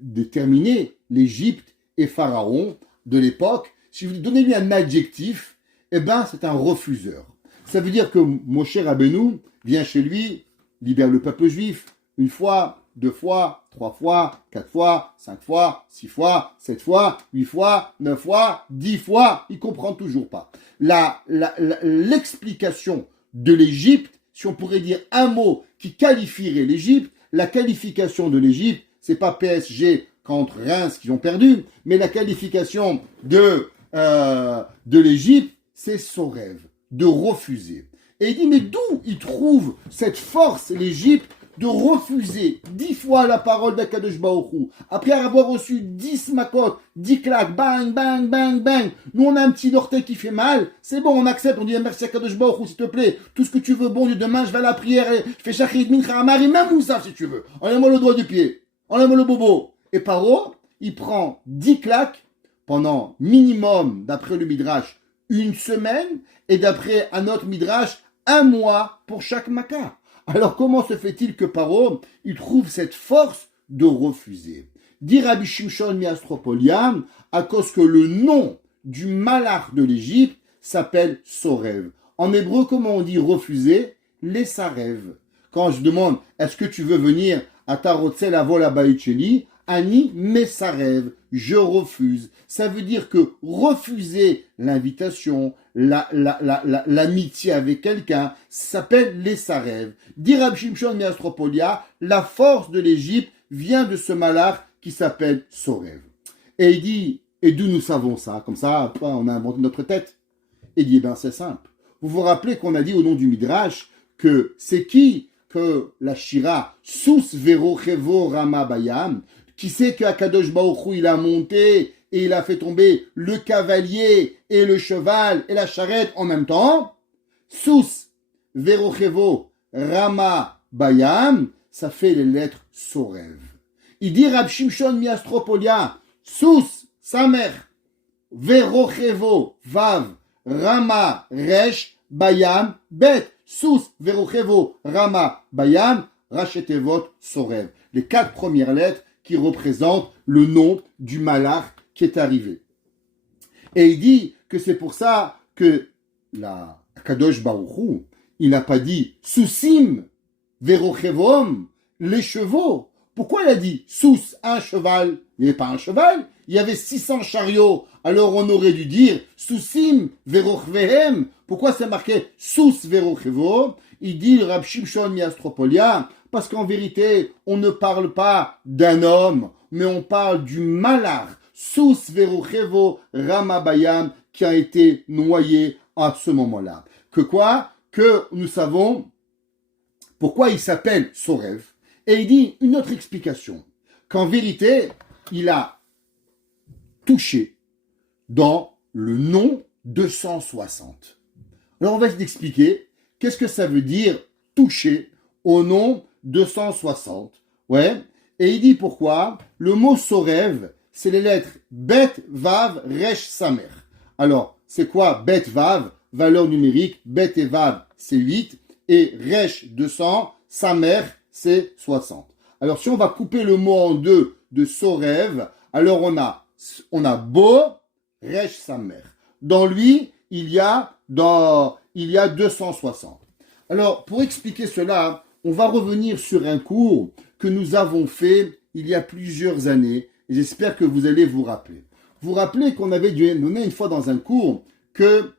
déterminer l'Égypte et Pharaon de l'époque, si vous donnez lui un adjectif, eh bien, c'est un refuseur. Ça veut dire que Moshe Rabbeinu vient chez lui, libère le peuple juif, 1 fois, 2 fois, 3 fois, 4 fois, 5 fois, 6 fois, 7 fois, 8 fois, 9 fois, 10 fois, il comprend toujours pas. L'explication de l'Égypte, si on pourrait dire un mot qui qualifierait l'Égypte, la qualification de l'Égypte, c'est pas PSG contre Reims qui ont perdu, mais la qualification de l'Égypte, c'est son rêve, de refuser. Et il dit, mais d'où il trouve cette force, l'Égypte, de refuser 10 fois la parole d'Akadosh Baruch Hu, après avoir reçu 10 makot, 10 claques, bang, bang, bang, bang, nous on a un petit orteil qui fait mal, c'est bon, on accepte, on dit merci Akadosh Baruch Hu, s'il te plaît, tout ce que tu veux, bon Dieu, demain je vais à la prière, et je fais Shachrit, Mincha, Amari, même Moussaf si tu veux, enlève-moi le doigt du pied, enlève-moi le bobo. Et Paro, il prend 10 claques pendant minimum, d'après le Midrash, une semaine, et d'après un autre Midrash, un mois pour chaque maca. Alors comment se fait-il que Paro, il trouve cette force de refuser? Dit Rabbi Shimshon Miastropolia, à cause que le nom du malach de l'Égypte s'appelle Sorev. En hébreu, comment on dit refuser? Les Sarev. Quand je demande, est-ce que tu veux venir à Tarotzel Avol Abaïcheli? Ani Mesarev, je refuse. Ça veut dire que refuser l'invitation, l'amitié avec quelqu'un, ça s'appelle les Sarev. Dit Rabbi Shimshon Miastropolia, la force de l'Égypte vient de ce malach qui s'appelle Sorev. Et il dit, et d'où nous savons ça? Comme ça, on a inventé notre tête. Et il dit, ben c'est simple. Vous vous rappelez qu'on a dit au nom du Midrash que c'est qui que la Shira, Sous Vero Chevo Rama Bayam, qui sait qu'Akadosh Baruch Hu, il a monté et il a fait tomber le cavalier et le cheval et la charrette en même temps? Sous Verochevo Rama Bayam, ça fait les lettres Sorev. Il dit Rab Shimshon Miastropolia, Sous, sa mère, Verochevo Vav Rama Resh Bayam Bet. Sous Verochevo Rama Bayam Rachetevot Sorev. Les 4 premières lettres qui représente le nom du malach qui est arrivé. Et il dit que c'est pour ça que la Kadosh Baruch Hu, il n'a pas dit Sousim Verochevom, les chevaux. Pourquoi il a dit Sous, un cheval? Il n'y avait pas un cheval, il y avait 600 chariots. Alors on aurait dû dire Sousim Verochvehem. Pourquoi c'est marqué Sous Verochevo? Il dit le Rab Shimshon Miastropolia, parce qu'en vérité, on ne parle pas d'un homme, mais on parle du malach, Sous Verochevo Ramabayam, qui a été noyé à ce moment-là. Que quoi? Que nous savons pourquoi il s'appelle Sorev. Et il dit une autre explication, qu'en vérité, il a touché dans le nom 260. Alors on va expliquer qu'est-ce que ça veut dire toucher au nom 260. Ouais. Et il dit pourquoi. Le mot Sorev, c'est les lettres Bet, Vav, Resh, Samer. Alors, c'est quoi Bet, Vav? Valeur numérique. Bet et Vav, c'est 8. Et Resh, 200. Samer, c'est 60. Alors, si on va couper le mot en deux de Sorev, alors on a Bo, Resh, Samer. Dans lui, il y a 260. Alors, pour expliquer cela, on va revenir sur un cours que nous avons fait il y a plusieurs années, et j'espère que vous allez vous rappeler. Vous vous rappelez qu'on avait donné une fois dans un cours que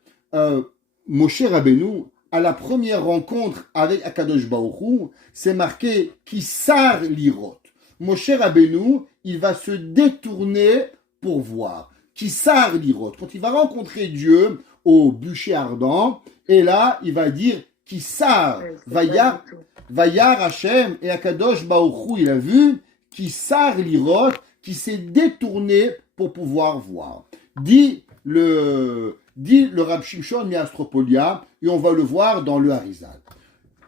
Moshe Rabbeinu, à la première rencontre avec Akadosh Baruch Hu, c'est marqué Kisar Lirot. Moshe Rabbeinu, il va se détourner pour voir. Kisar Lirot. Quand il va rencontrer Dieu au bûcher ardent, et là, il va dire Kisar, Vayar Hashem, et Akadosh Baruch Hu, il a vu Kisar Lirot, qui s'est détourné pour pouvoir voir. Dit le Rab Shimshon Miastropolia, et on va le voir dans le Harizal.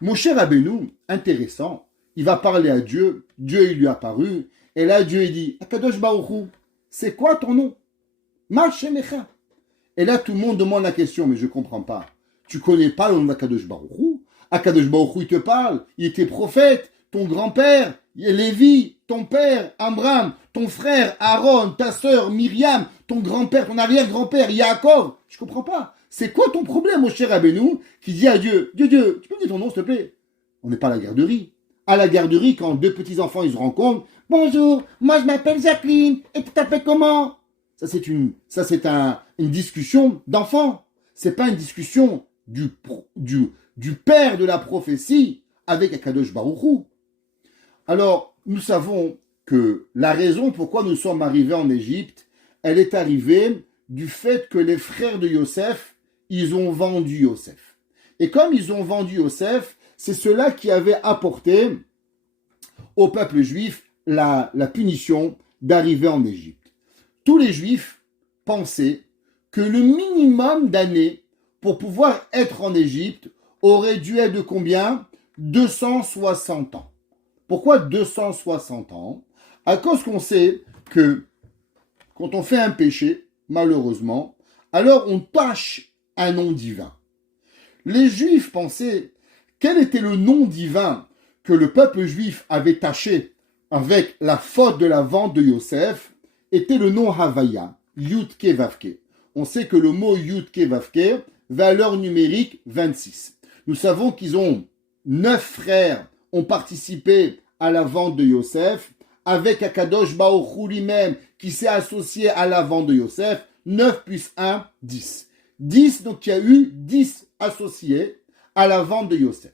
Moshe Rabbeinu, intéressant, il va parler à Dieu, Dieu il lui a apparu, et là Dieu il dit, Akadosh Baruch Hu, c'est quoi ton nom? Ma Shemecha. Et là tout le monde demande la question, mais je ne comprends pas. Tu connais pas le nom d'Akadosh Baruch Hu? Akadosh Baruch Hu, il te parle, il était prophète, ton grand-père, Lévi, ton père, Amram, ton frère, Aaron, ta sœur, Myriam, ton grand-père, ton arrière-grand-père, Yaakov. Je comprends pas. C'est quoi ton problème, mon cher Rabbeinu, qui dit à Dieu, Dieu, tu peux me dire ton nom, s'il te plaît? On n'est pas à la garderie. À la garderie, quand 2 petits-enfants, ils se rencontrent, bonjour, moi je m'appelle Jacqueline, et tu t'appelles comment? Ça, c'est une discussion d'enfants. C'est pas une discussion du père de la prophétie avec Akadosh Baruch Hu. Alors, nous savons que la raison pourquoi nous sommes arrivés en Égypte, elle est arrivée du fait que les frères de Yosef, ils ont vendu Yosef. Et comme ils ont vendu Yosef, c'est ceux-là qui avaient apporté au peuple juif la punition d'arriver en Égypte. Tous les juifs pensaient que le minimum d'années pour pouvoir être en Égypte aurait dû être de combien? 260 ans. Pourquoi 260 ans? À cause qu'on sait que quand on fait un péché, malheureusement, alors on tâche un nom divin. Les Juifs pensaient quel était le nom divin que le peuple juif avait taché avec la faute de la vente de Yosef, était le nom Havaya, Yudke Vavke. On sait que le mot Yudke Vavke, valeur numérique 26. Nous savons qu'ils ont 9 frères ont participé à la vente de Yosef, avec Akadosh Baruch Hu lui-même qui s'est associé à la vente de Yosef, 9 plus 1, 10. 10, donc il y a eu 10 associés à la vente de Yosef.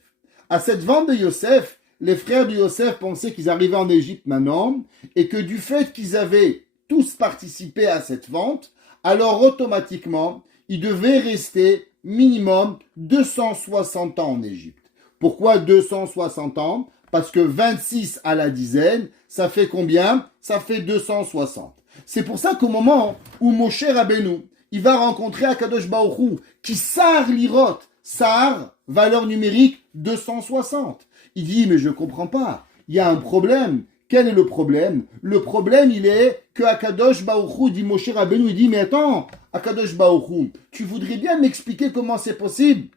À cette vente de Yosef, les frères de Yosef pensaient qu'ils arrivaient en Égypte maintenant, et que du fait qu'ils avaient tous participé à cette vente, alors automatiquement, ils devaient rester minimum 260 ans en Égypte. Pourquoi 260 ans? Parce que 26 à la dizaine, ça fait combien? Ça fait 260. C'est pour ça qu'au moment où Moshe Rabbeinu, il va rencontrer Akadosh Baruch Hu, qui Sar Lirot, Sar, valeur numérique 260. Il dit, mais je ne comprends pas, il y a un problème. Quel est le problème? Le problème, il est que Akadosh Baruch Hu, dit Moshe Rabbeinu, il dit, mais attends, Akadosh Baruch Hu, tu voudrais bien m'expliquer comment c'est possible?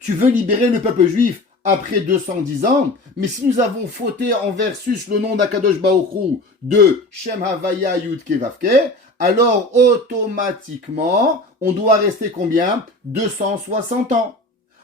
Tu veux libérer le peuple juif après 210 ans, mais si nous avons fauté en versus le nom d'Akadosh Baruch Hu de Shem Havaya Yudke Vavke, alors automatiquement, on doit rester combien? 260 ans.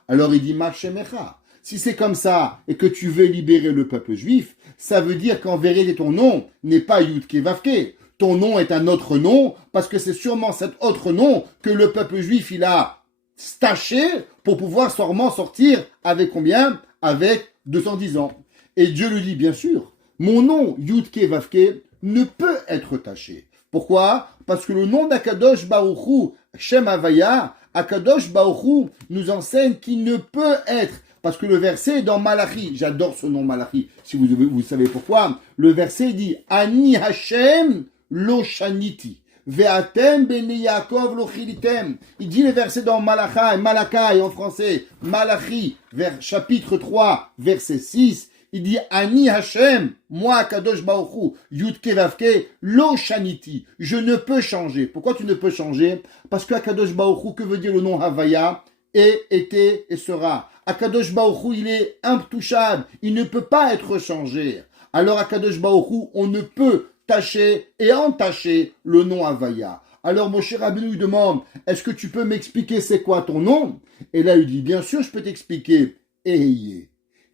Alors il dit, Marchemecha, si c'est comme ça et que tu veux libérer le peuple juif, ça veut dire qu'en vérité ton nom n'est pas Yudke Vavke. Ton nom est un autre nom, parce que c'est sûrement cet autre nom que le peuple juif il a staché pour pouvoir sûrement sortir avec combien? Avec 210 ans. Et Dieu lui dit, bien sûr, mon nom, Yudke Vavke, ne peut être taché. Pourquoi? Parce que le nom d'Akadosh Baruch Hu, Shem Havaya, Akadosh Baruch Hu nous enseigne qu'il ne peut être, parce que le verset est dans Malachi, j'adore ce nom Malachi, si vous savez pourquoi, le verset dit, Ani Hashem lo shaniti. Ve'atem beni Yaakov lo chilitem. Il dit le verset dans Malachi en français, Malachi, chapitre 3, verset 6, il dit Ani Hashem, moi Kadosh Baruch Hu, Yudke Vavke, lo shaniti. Je ne peux changer. Pourquoi tu ne peux changer? Parce que Kadosh Baruch Hu, que veut dire le nom Havaya? Est, était et sera. Akadosh Baruch Hu, il est intouchable. Il ne peut pas être changé. Alors Akadosh Baruch Hu, on ne peut tacher et entacher le nom Havaya. Alors Moshe Rabbeinu lui demande, est-ce que tu peux m'expliquer c'est quoi ton nom? Et là il dit, bien sûr je peux t'expliquer. Eheye.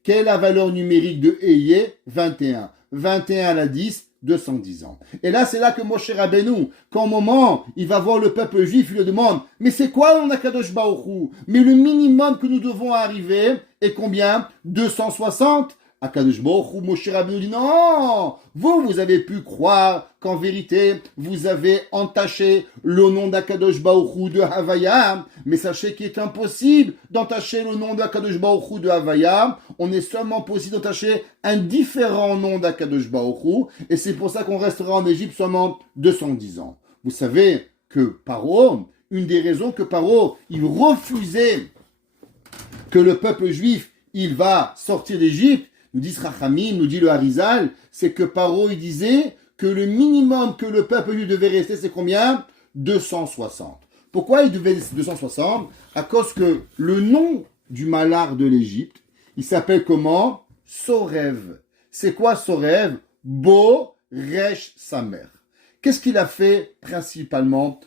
Quelle est la valeur numérique de Eheye? 21. 21 à la 10, 210 ans. Et là c'est là que Moshe Rabbeinu, qu'en moment il va voir le peuple juif, il lui demande, mais c'est quoi le nom d'Akadosh Baruch Hu? Mais le minimum que nous devons arriver est combien? 260. Akadosh Baruch Hu, Moshe Rabbeinu dit non, vous avez pu croire qu'en vérité vous avez entaché le nom d'Akadosh Baruch Hu de Havaya, mais sachez qu'il est impossible d'entacher le nom d'Akadosh Baruch Hu de Havaya. On est seulement possible d'entacher un différent nom d'Akadosh Baruch Hu, et c'est pour ça qu'on restera en Égypte seulement 210 ans. Vous savez que Paro, une des raisons que Paro, il refusait que le peuple juif, il va sortir d'Égypte, nous dit Rachamim, nous dit le Harizal, c'est que Paro, il disait que le minimum que le peuple lui devait rester, c'est combien? 260. Pourquoi il devait rester 260? À cause que le nom du malard de l'Égypte, il s'appelle comment? Sorev. C'est quoi Sorev? Bo Resh Samer. Qu'est-ce qu'il a fait principalement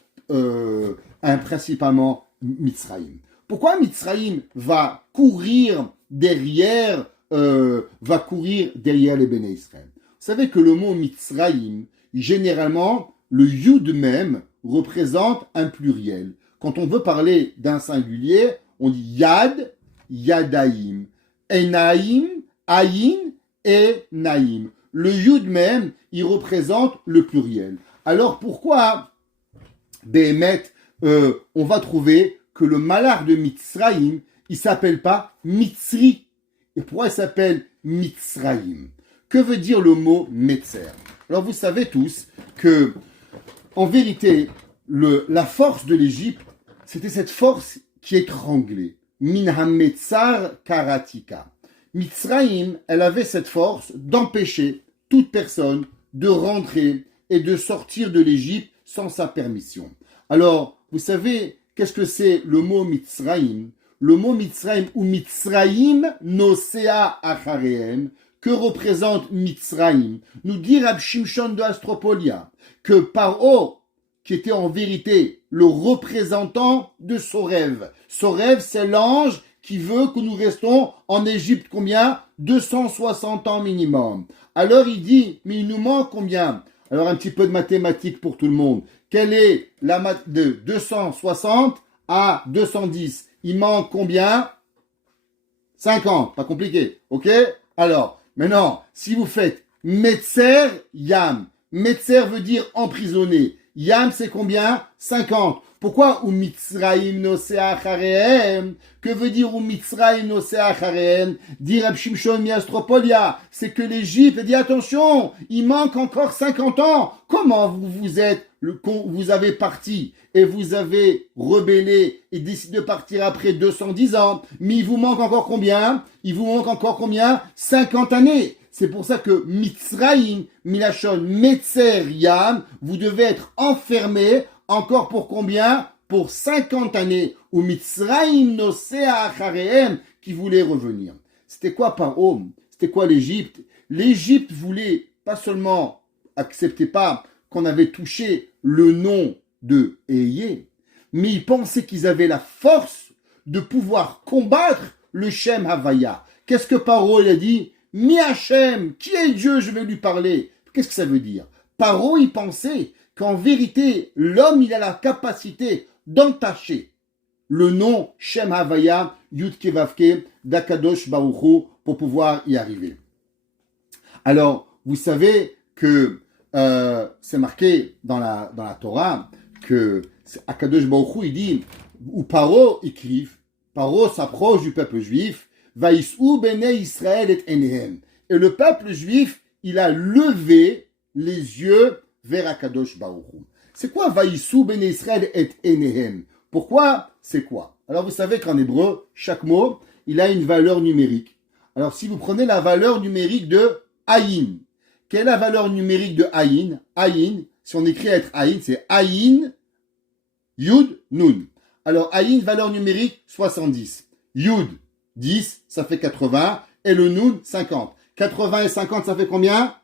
Mitzraïm? Pourquoi Mitzraïm va courir derrière les Béné Israël? Vous savez que le mot Mitzraïm, généralement, le Yud même représente un pluriel. Quand on veut parler d'un singulier, on dit Yad, Yadaïm, Enaïm, Aïn et Naïm. Le Yud même, il représente le pluriel. Alors pourquoi, Béhémet, on va trouver que le malard de Mitzraïm, il s'appelle pas Mitzri? Et pourquoi il s'appelle Mitzraïm? Que veut dire le mot Metzer? Alors vous savez tous que, en vérité, la force de l'Égypte, c'était cette force qui étranglait. Min ha-metzar karatika. Mitzraïm, elle avait cette force d'empêcher toute personne de rentrer et de sortir de l'Égypte sans sa permission. Alors, vous savez, qu'est-ce que c'est le mot Mitzraïm? Le mot Mitzraïm ou Mitzraïm nosea achareem, que représente Mitzraïm? Nous dit Rab Shimshon de Astropolia que Paro, qui était en vérité le représentant de Sorev. Sorev, c'est l'ange qui veut que nous restons en Égypte combien? 260 ans minimum. Alors il dit, mais il nous manque combien? Alors un petit peu de mathématiques pour tout le monde. Quelle est la math de 260 à 210? Il manque combien? 50, pas compliqué, ok? Alors, maintenant, si vous faites Metzer Yam, Metzer veut dire emprisonné. Yam, c'est combien? 50. Pourquoi ou Mitzraïm nosea achareem? Que veut dire ou Mitzraïm nosea achareem? Dire Rab Shimshon Miastropolia, c'est que l'Égypte dit attention, il manque encore 50 ans. Comment vous avez parti et vous avez rebellé et décidé de partir après 210 ans, mais il vous manque encore combien? Il vous manque encore combien? 50 années. C'est pour ça que Mitzraïm, Milachon, Metzer Yam, vous devez être enfermé encore pour combien? Pour 50 années. Ou Mitzraïm nosea achareem, qui voulait revenir. C'était quoi Paro? C'était quoi l'Égypte? L'Égypte voulait pas seulement, accepter pas qu'on avait touché le nom de Eyé, mais ils pensaient qu'ils avaient la force de pouvoir combattre le Shem Havaya. Qu'est-ce que Paro il a dit? Mi Hachem, qui est Dieu, je vais lui parler. Qu'est-ce que ça veut dire? Paro, il pensait qu'en vérité, l'homme, il a la capacité d'entacher le nom Shem Havaya, Yud Kevavke, d'Akadosh Baruch Hu, pour pouvoir y arriver. Alors, vous savez que c'est marqué dans la Torah que Akadosh Baruch Hu, il dit, ou Paro écrive, Paro s'approche du peuple juif, Vaïsou bene Israël et enehem. Et le peuple juif, il a levé les yeux vers Akadosh Baruch Hu. C'est quoi Vaïsou bene Israël et enehem? Pourquoi? C'est quoi? Alors vous savez qu'en hébreu, chaque mot, il a une valeur numérique. Alors si vous prenez la valeur numérique de Aïn, quelle est la valeur numérique de Aïn? Aïn, si on écrit être Aïn, c'est Aïn, Yud, Nun. Alors Aïn, valeur numérique 70. Yud, 10, ça fait 80. Et le Nun, 50. 80 et 50, ça fait combien?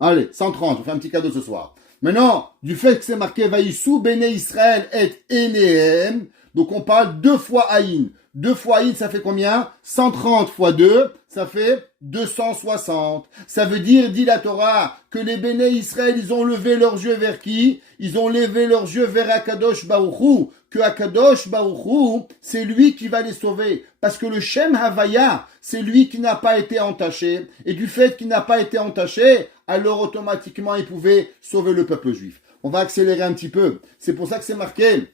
Allez, 130. Je fais un petit cadeau ce soir. Maintenant, du fait que c'est marqué Vaïsou, Béné Israël et Enehem, donc on parle 2 fois Aïn. 2 fois Aïn, ça fait combien? 130 fois 2, ça fait 260. Ça veut dire, dit la Torah, que les Béné Israël, ils ont levé leurs yeux vers qui? Ils ont levé leurs yeux vers Akadosh Baruch Hu. Que Akadosh Baruch Hu, c'est lui qui va les sauver. Parce que le Shem Havaya, c'est lui qui n'a pas été entaché. Et du fait qu'il n'a pas été entaché, alors automatiquement il pouvait sauver le peuple juif. On va accélérer un petit peu. C'est pour ça que c'est marqué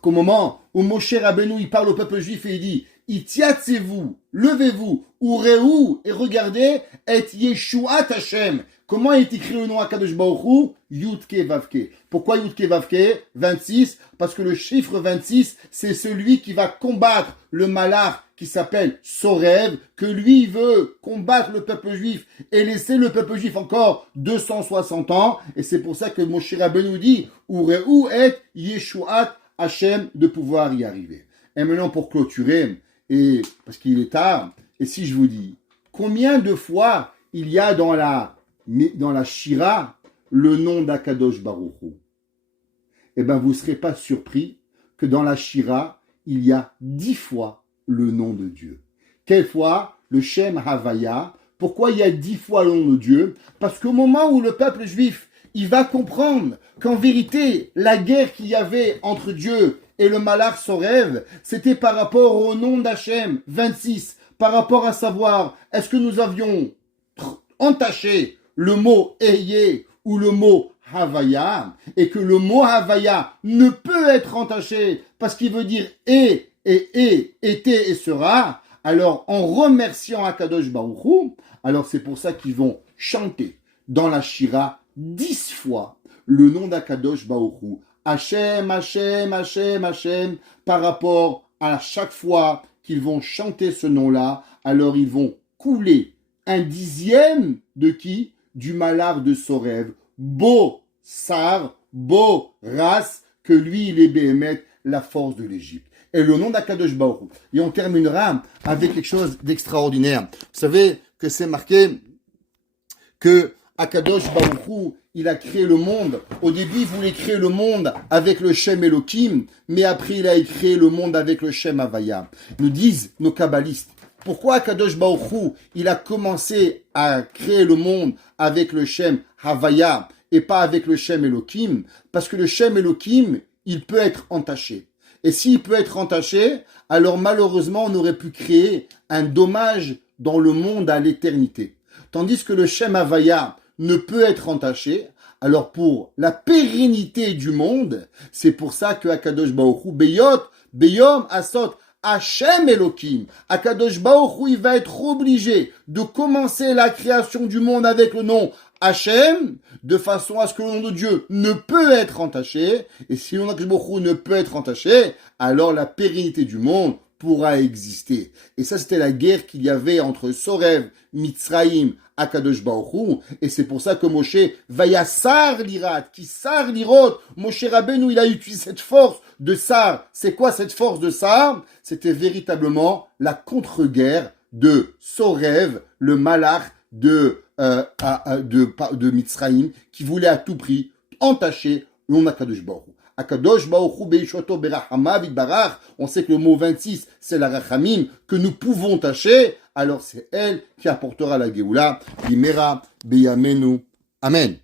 qu'au moment où Moshe Rabbeinu il parle au peuple juif et il dit Itiatzez-vous, levez-vous, Urehu, et regardez, et Yeshuat Hashem. Comment est écrit le nom Akadosh Baruch Hu? Yudke Vavke. Pourquoi Yudke Vavke? 26. Parce que le chiffre 26, c'est celui qui va combattre le malach qui s'appelle Sorev, que lui veut combattre le peuple juif et laisser le peuple juif encore 260 ans. Et c'est pour ça que Moshe Rabbeinu dit Urehu et Yeshuat Hashem, de pouvoir y arriver. Et maintenant pour clôturer, et parce qu'il est tard, et si je vous dis combien de fois il y a dans la Shira le nom d'Akadosh Baruch Hu, eh bien vous ne serez pas surpris que dans la Shira il y a 10 fois le nom de Dieu. Quelle fois? Le Shem Havaya. Pourquoi il y a 10 fois le nom de Dieu? Parce qu'au moment où le peuple juif il va comprendre qu'en vérité, la guerre qu'il y avait entre Dieu et le malach Sorev, c'était par rapport au nom d'Hachem, 26, par rapport à savoir, est-ce que nous avions entaché le mot Eyé ou le mot Havaya, et que le mot Havaya ne peut être entaché parce qu'il veut dire était et sera. Alors, en remerciant Akadosh Baruch Hu, Alors c'est pour ça qu'ils vont chanter dans la Shira 10 fois le nom d'Akadosh Baruch Hu. Hachem, Hachem, Hachem, Hachem, par rapport à chaque fois qu'ils vont chanter ce nom-là, alors ils vont couler un dixième de qui? Du malard de Sorev, Beau Sar, Beau Ras, que lui il est Béhémet, la force de l'Égypte. Et le nom d'Akadosh Baruch Hu. Et on terminera avec quelque chose d'extraordinaire. Vous savez que c'est marqué que Akadosh Baruch Hu, il a créé le monde. Au début, il voulait créer le monde avec le Shem Elohim, mais après, il a créé le monde avec le Shem Havaya. Nous disent nos kabbalistes, pourquoi Akadosh Baruch Hu, il a commencé à créer le monde avec le Shem Havaya et pas avec le Shem Elohim? Parce que le Shem Elohim, il peut être entaché. Et s'il peut être entaché, alors malheureusement, on aurait pu créer un dommage dans le monde à l'éternité. Tandis que le Shem Havaya ne peut être entaché, alors pour la pérennité du monde, c'est pour ça que Akadosh Baruch Hu, Beyom Asot, Hashem Elohim, Akadosh Baruch Hu, il va être obligé de commencer la création du monde avec le nom Hashem, de façon à ce que le nom de Dieu ne peut être entaché, et si le nom d'Akadosh Baruch Hu ne peut être entaché, alors la pérennité du monde pourra exister. Et ça, c'était la guerre qu'il y avait entre Sorev, Mitzraïm, Akadosh Baruch Hu, et c'est pour ça que Moshe, Vayasar lirat, qui sar lirot, Moshe Rabbeinu, il a utilisé cette force de sar. C'est quoi cette force de sar? C'était véritablement la contre-guerre de Sorev, le malach de Mitzraïm, qui voulait à tout prix entacher le nom d'Akadosh Baruch Hu. Akadosh Baruch Hu Beishoto Berachamav Barach. On sait que le mot 26, c'est la Rachamim, que nous pouvons tâcher. Alors c'est elle qui apportera la Géoula. Bimera Beyamenu. Amen.